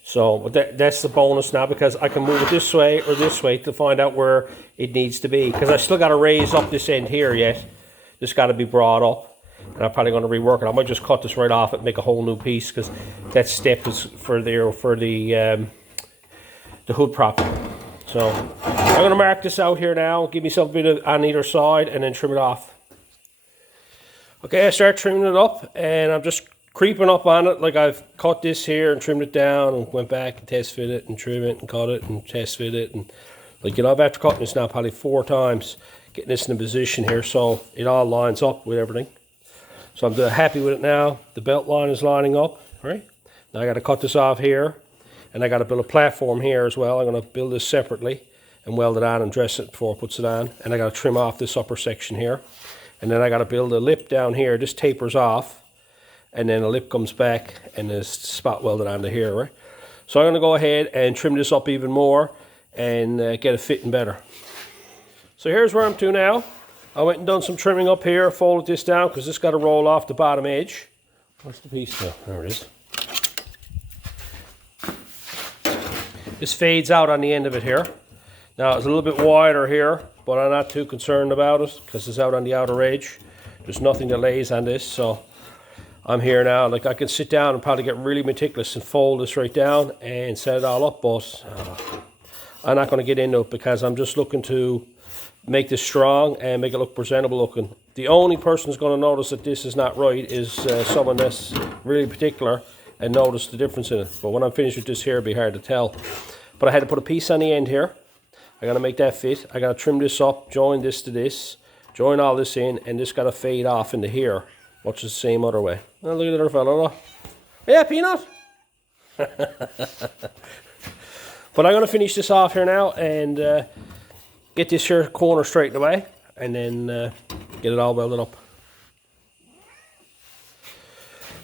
So but that's the bonus now, because I can move it this way or this way to find out where it needs to be. Because I still got to raise up this end here yet. This got to be brought up. And I'm probably going to rework it. I might just cut this right off and make a whole new piece, because that step is for the hood prop. So I'm going to mark this out here now, give myself a bit of on either side, and then trim it off. Okay, I start trimming it up, and I'm just creeping up on it. Like I've cut this here and trimmed it down, and went back and test fit it and trim it and cut it and test fit it, and like, you know, I've after cutting this now probably 4 times, getting this in a position here so it all lines up with everything. So I'm happy with it now. The belt line is lining up, right? Now I got to cut this off here, and I got to build a platform here as well. I'm going to build this separately and weld it on and dress it before it puts it on. And I got to trim off this upper section here. And then I got to build a lip down here. This tapers off, and then the lip comes back, and there's spot welded onto here, right? So I'm going to go ahead and trim this up even more and get it fitting better. So here's where I'm to now. I went and done some trimming up here, folded this down because this got to roll off the bottom edge. Where's the piece now? There it is. This fades out on the end of it here. Now it's a little bit wider here, but I'm not too concerned about it because it's out on the outer edge. There's nothing that lays on this, so I'm here now. Like, I can sit down and probably get really meticulous and fold this right down and set it all up, but I'm not going to get into it because I'm just looking to make this strong and make it look presentable looking. The only person who's going to notice that this is not right is someone that's really particular and notice the difference in it. But when I'm finished with this here, it'll be hard to tell. But I had to put a piece on the end here. I got to make that fit. I got to trim this up, join this to this, join all this in, and this got to fade off into here, much the same other way. Oh, look at that other fella. Yeah, Peanut. But I'm going to finish this off here now and get this here corner straightened away, and then get it all welded up.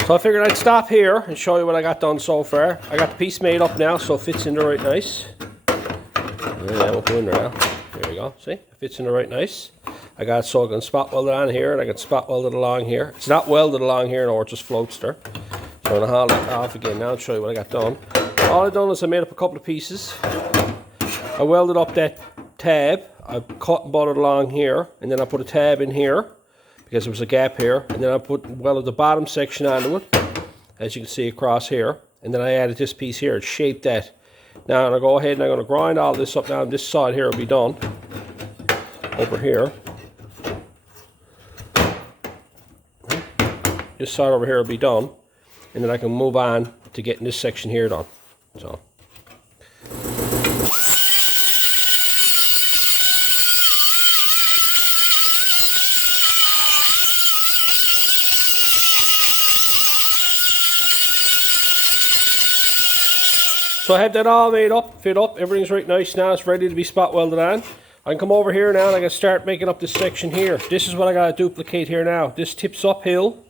So I figured I'd stop here and show you what I got done so far. I got the piece made up now, so it fits in there right nice. Yeah, I won't go in there now. There we go. See, it fits in there right nice. I got so I can spot weld it on here, and I got spot welded along here. It's not welded along here, no, it just floats there. So I'm going to haul that off again now and show you what I got done. All I've done is I made up a couple of pieces. I welded up that tab. I cut and brought it along here, and then I put a tab in here because there was a gap here, and then I welded the bottom section onto it, as you can see across here, and then I added this piece here. It shaped that. Now I'm going to go ahead and I'm going to grind all this up. Now this side here will be done over here. This side over here will be done, and then I can move on to getting this section here done. So. So I have that all made up, fit up, everything's right nice now, it's ready to be spot welded on. I can come over here now and I can start making up this section here. This is what I got to duplicate here now. This tips uphill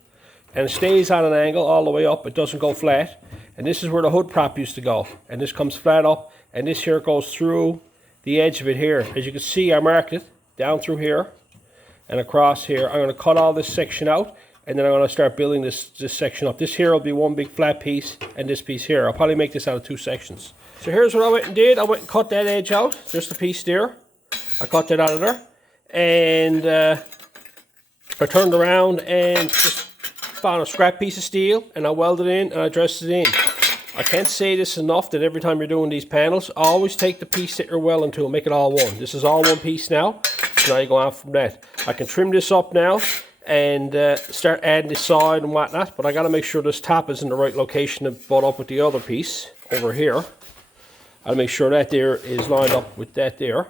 and it stays on an angle all the way up, it doesn't go flat. And this is where the hood prop used to go. And this comes flat up, and this here goes through the edge of it here. As you can see, I marked it down through here and across here. I'm going to cut all this section out, and then I'm going to start building this section up. This here will be one big flat piece, and this piece here. I'll probably make this out of 2 sections. So here's what I went and did. I went and cut that edge out, just a piece there. I cut that out of there. And I turned around and just found a scrap piece of steel, and I welded it in, and I dressed it in. I can't say this enough, that every time you're doing these panels, always take the piece that you're welding to and make it all one. This is all one piece now. So now you go on from that. I can trim this up now, and start adding the side and whatnot. But I got to make sure this top is in the right location to butt up with the other piece over here. I'll make sure that there is lined up with that there.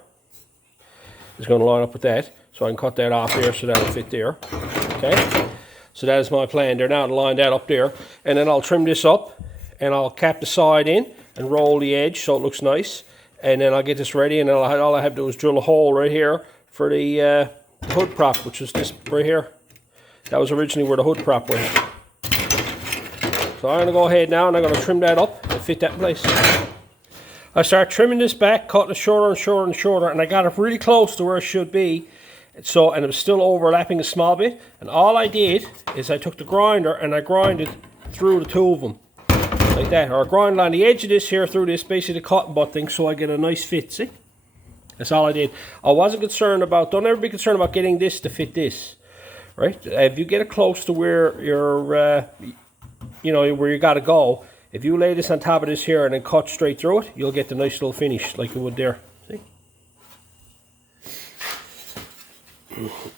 It's going to line up with that. So I can cut that off here so that'll fit there. Okay. So that is my plan there now, to line that up there. And then I'll trim this up and I'll cap the side in and roll the edge so it looks nice. And then I'll get this ready, and all I have to do is drill a hole right here for the hood prop, which is this right here. That was originally where the hood prop went. So I'm going to go ahead now and I'm going to trim that up and fit that in place. I start trimming this back, cutting it shorter and shorter and shorter, and I got it really close to where it should be. So, and it was still overlapping a small bit. And all I did is I took the grinder and I grinded through the two of them. Like that. Or I grinded on the edge of this here through this, basically the cotton bud thing, so I get a nice fit, see? That's all I did. I wasn't concerned about, don't ever be concerned about getting this to fit this. Right? If you get it close to where you're, you know, where you got to go, if you lay this on top of this here and then cut straight through it, you'll get the nice little finish like you would there. See?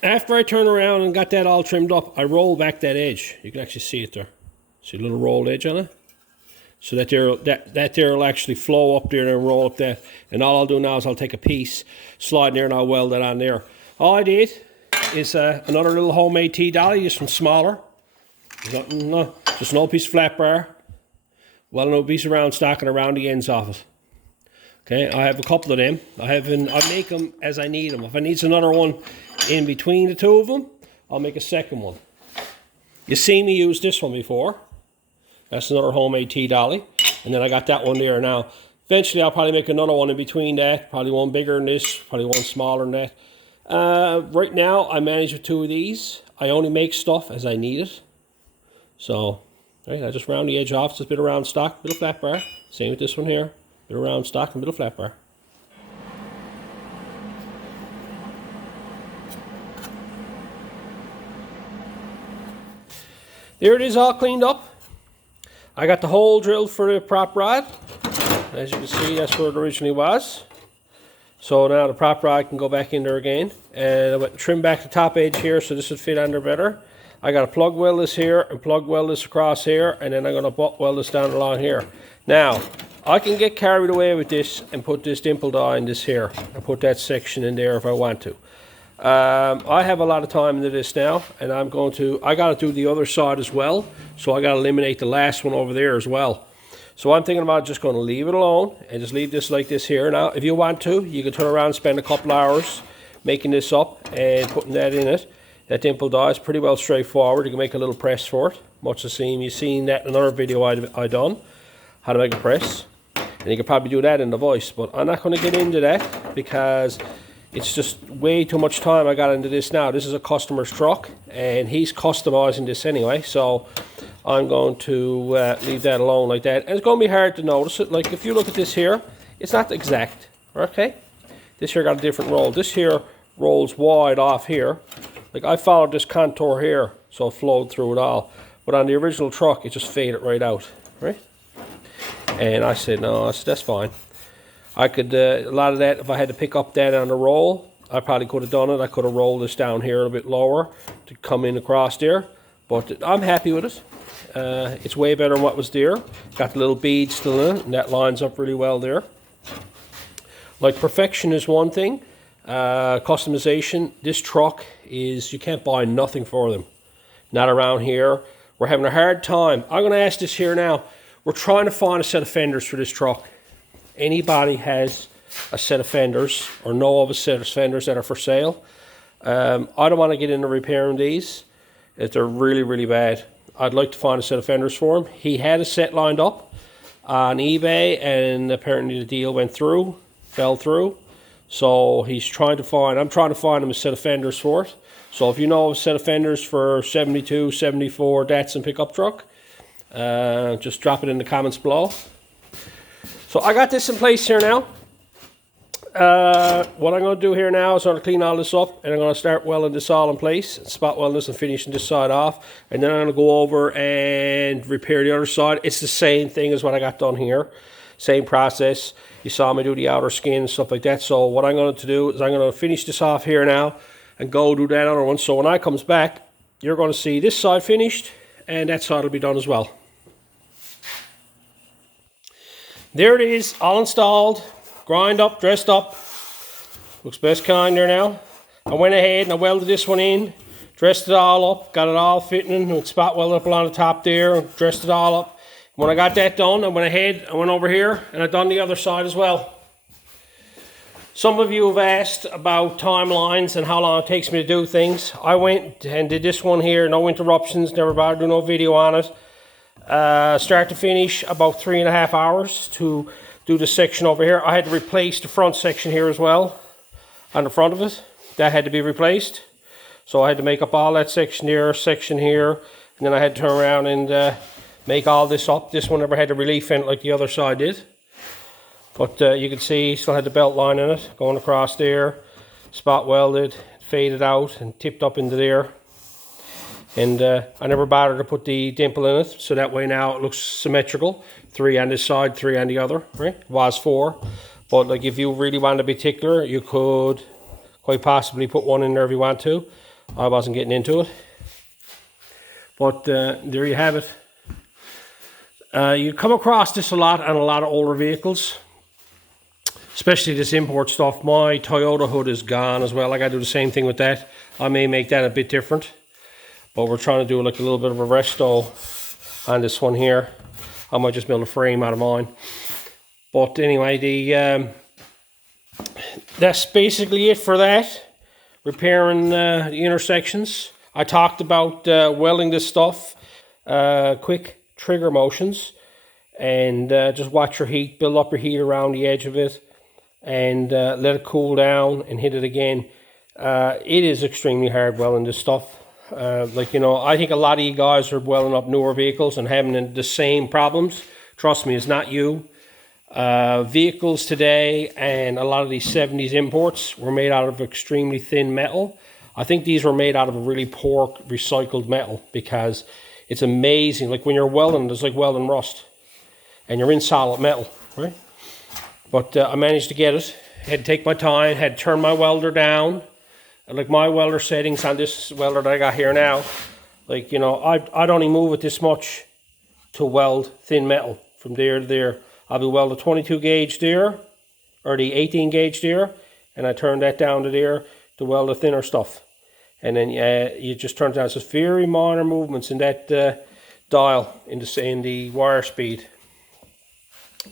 After I turn around and got that all trimmed up, I roll back that edge. You can actually see it there. See a little rolled edge on it? So that there will actually flow up there and roll up there. And all I'll do now is I'll take a piece, slide there, and I'll weld it on there. All I did is another little homemade T-dolly, just from smaller. Just an old piece of flat bar. Well, an old piece of round stock and around the ends of it. Okay, I have a couple of them. I make them as I need them. If I need another one in between the two of them, I'll make a second one. You see me use this one before. That's another homemade T-dolly. And then I got that one there now. Eventually I'll probably make another one in between that. Probably one bigger than this, probably one smaller than that. Right now I manage with two of these. I only make stuff as I need it. So, right, I just round the edge off. Just a bit of round stock, bit of flat bar. Same with this one here. Bit of round stock and bit of flat bar. There it is, all cleaned up. I got the hole drilled for the prop rod. As you can see, that's where it originally was. So now the prop rod can go back in there again. And I went and trimmed back the top edge here so this would fit under better. I got to plug weld this here and plug weld this across here, and then I'm going to butt weld this down along here. Now, I can get carried away with this and put this dimple die in this here and put that section in there if I want to. I have a lot of time into this now, and I got to do the other side as well, so I got to eliminate the last one over there as well. So I'm thinking about just going to leave it alone and just leave this like this here. Now, if you want to, you can turn around and spend a couple hours making this up and putting that in it. That dimple die is pretty well straightforward. You can make a little press for it, much the same. You've seen that in another video I done, how to make a press. And you can probably do that in the voice, but I'm not going to get into that because it's just way too much time I got into this now. This is a customer's truck, and he's customizing this anyway, so I'm going to leave that alone like that. And it's going to be hard to notice it. Like, if you look at this here, it's not exact, okay? This here got a different roll. This here rolls wide off here. Like, I followed this contour here, so it flowed through it all. But on the original truck, it just faded right out, right? And I said, no, that's fine. I could, a lot of that, if I had to pick up that on the roll, I probably could have done it. I could have rolled this down here a bit lower to come in across there. But I'm happy with it. It's way better than what was there. Got the little beads still in it, and that lines up really well there. Like, perfection is one thing. Customization, this truck is, you can't buy nothing for them. Not around here. We're having a hard time. I'm going to ask this here now. We're trying to find a set of fenders for this truck. Anybody has a set of fenders or know of a set of fenders that are for sale? I don't want to get into repairing these if they're really, really bad. I'd like to find a set of fenders for him. He had a set lined up on eBay, and apparently the deal fell through. So he's trying to find, I'm trying to find him a set of fenders for it. So if you know of a set of fenders for 72, 74 Datsun pickup truck, just drop it in the comments below. So I got this in place here now. What I'm going to do here now is I'm going to clean all this up, and I'm going to start welding this all in place, spot welding this and finishing this side off, and then I'm going to go over and repair the other side. It's the same thing as what I got done here. Same process. You saw me do the outer skin and stuff like that. So what I'm going to do is I'm going to finish this off here now and go do that other one. So when I comes back, you're going to see this side finished, and that side will be done as well. There it is, all installed, grind up, dressed up. Looks best kind there now. I went ahead and I welded this one in, dressed it all up, got it all fitting, and spot welded up along the top there, dressed it all up. When I got that done, I went ahead, I went over here, and I done the other side as well. Some of you have asked about timelines and how long it takes me to do things. I went and did this one here, no interruptions, never bothered to do no video on it. Start to finish, about 3.5 hours to do the section over here. I had to replace the front section here as well, on the front of it. That had to be replaced. So I had to make up all that section here, and then I had to turn around and make all this up. This one never had a relief in it like the other side did. But you can see, still had the belt line in it, going across there, spot welded, faded out, and tipped up into there. And I never bothered to put the dimple in it, so that way now it looks symmetrical. 3 on this side, 3 on the other, right? It was 4. But like if you really want to be particular, you could quite possibly put 1 in there if you want to. I wasn't getting into it. But there you have it. You come across this a lot on a lot of older vehicles, especially this import stuff. My Toyota hood is gone as well. I got to do the same thing with that. I may make that a bit different, but we're trying to do like a little bit of a resto on this one here. I might just build a frame out of mine. But anyway, that's basically it for that. Repairing the intersections. I talked about welding this stuff, quick trigger motions, and just watch your heat, build up your heat around the edge of it, and let it cool down and hit it again. It is extremely hard welding this stuff. Like, you know, I think a lot of you guys are welding up newer vehicles and having the same problems. Trust me, it's not you. Vehicles today and a lot of these 70s imports were made out of extremely thin metal. I think these were made out of a really poor recycled metal, because it's amazing. Like when you're welding, it's like welding rust, and you're in solid metal, right? But I managed to get it. Had to take my time, had to turn my welder down. Like my welder settings on this welder that I got here now, like, you know, I'd only move it this much to weld thin metal from there to there. I'll be welding 22 gauge there, or the 18 gauge there, and I turn that down to there to weld the thinner stuff. And then you just turn it down. So it's very minor movements in that dial, in the wire speed.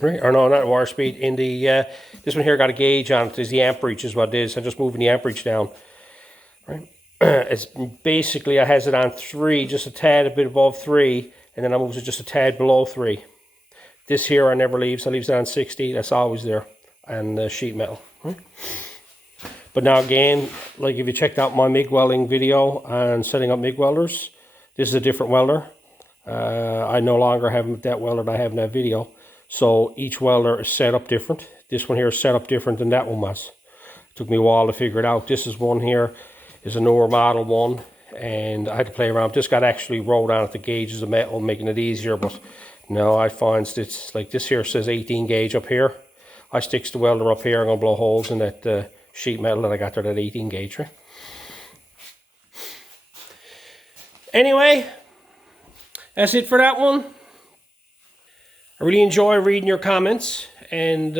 Right? Or no, not wire speed. In the this one here got a gauge on it. There's the amperage is what it is. I'm just moving the amperage down. Right? It's basically, I has it on 3, just a tad a bit above 3, and then I moves it just a tad below 3. This here I never leaves. I leaves it on 60. That's always there, and sheet metal. Right? But now again, like if you checked out my MIG welding video on setting up MIG welders, this is a different welder. I no longer have that welder that I have in that video. So each welder is set up different. This one here is set up different than that one was. It took me a while to figure it out. This is one here, is a newer model one, and I had to play around. This got actually rolled down at the gauges of metal, making it easier, but no, I find it's like this here says 18 gauge up here. I sticks the welder up here. I'm gonna blow holes in that sheet metal that I got there, that 18 gauge, right? Anyway, that's it for that one. I really enjoy reading your comments and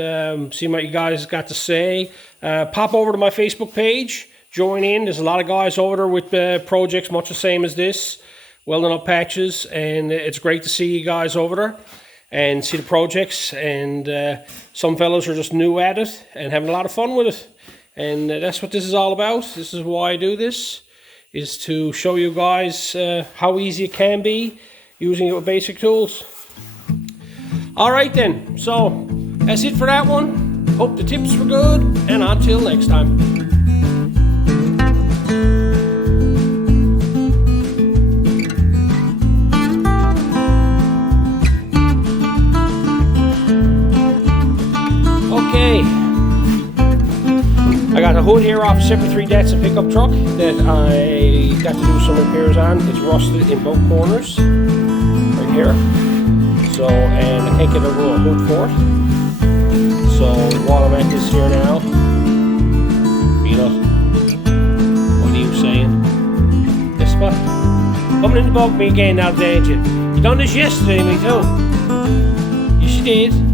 seeing what you guys got to say. Pop over to my Facebook page, join in. There's a lot of guys over there with projects much the same as this, welding up patches, and it's great to see you guys over there and see the projects. And some fellows are just new at it and having a lot of fun with it. And that's what this is all about. This is why I do this, is to show you guys how easy it can be using it with basic tools. All right then, so that's it for that one. Hope the tips were good, and until next time. Okay, I got a hood here off a 73 Datsun pickup truck that I got to do some repairs on. It's rusted in both corners, right here. So, and I can't get a real hood for it. So while I'm at this here now, Peanut, what are you saying? This spot? Coming in to bug me again now, did you? You done this yesterday, me too. Yes, you did.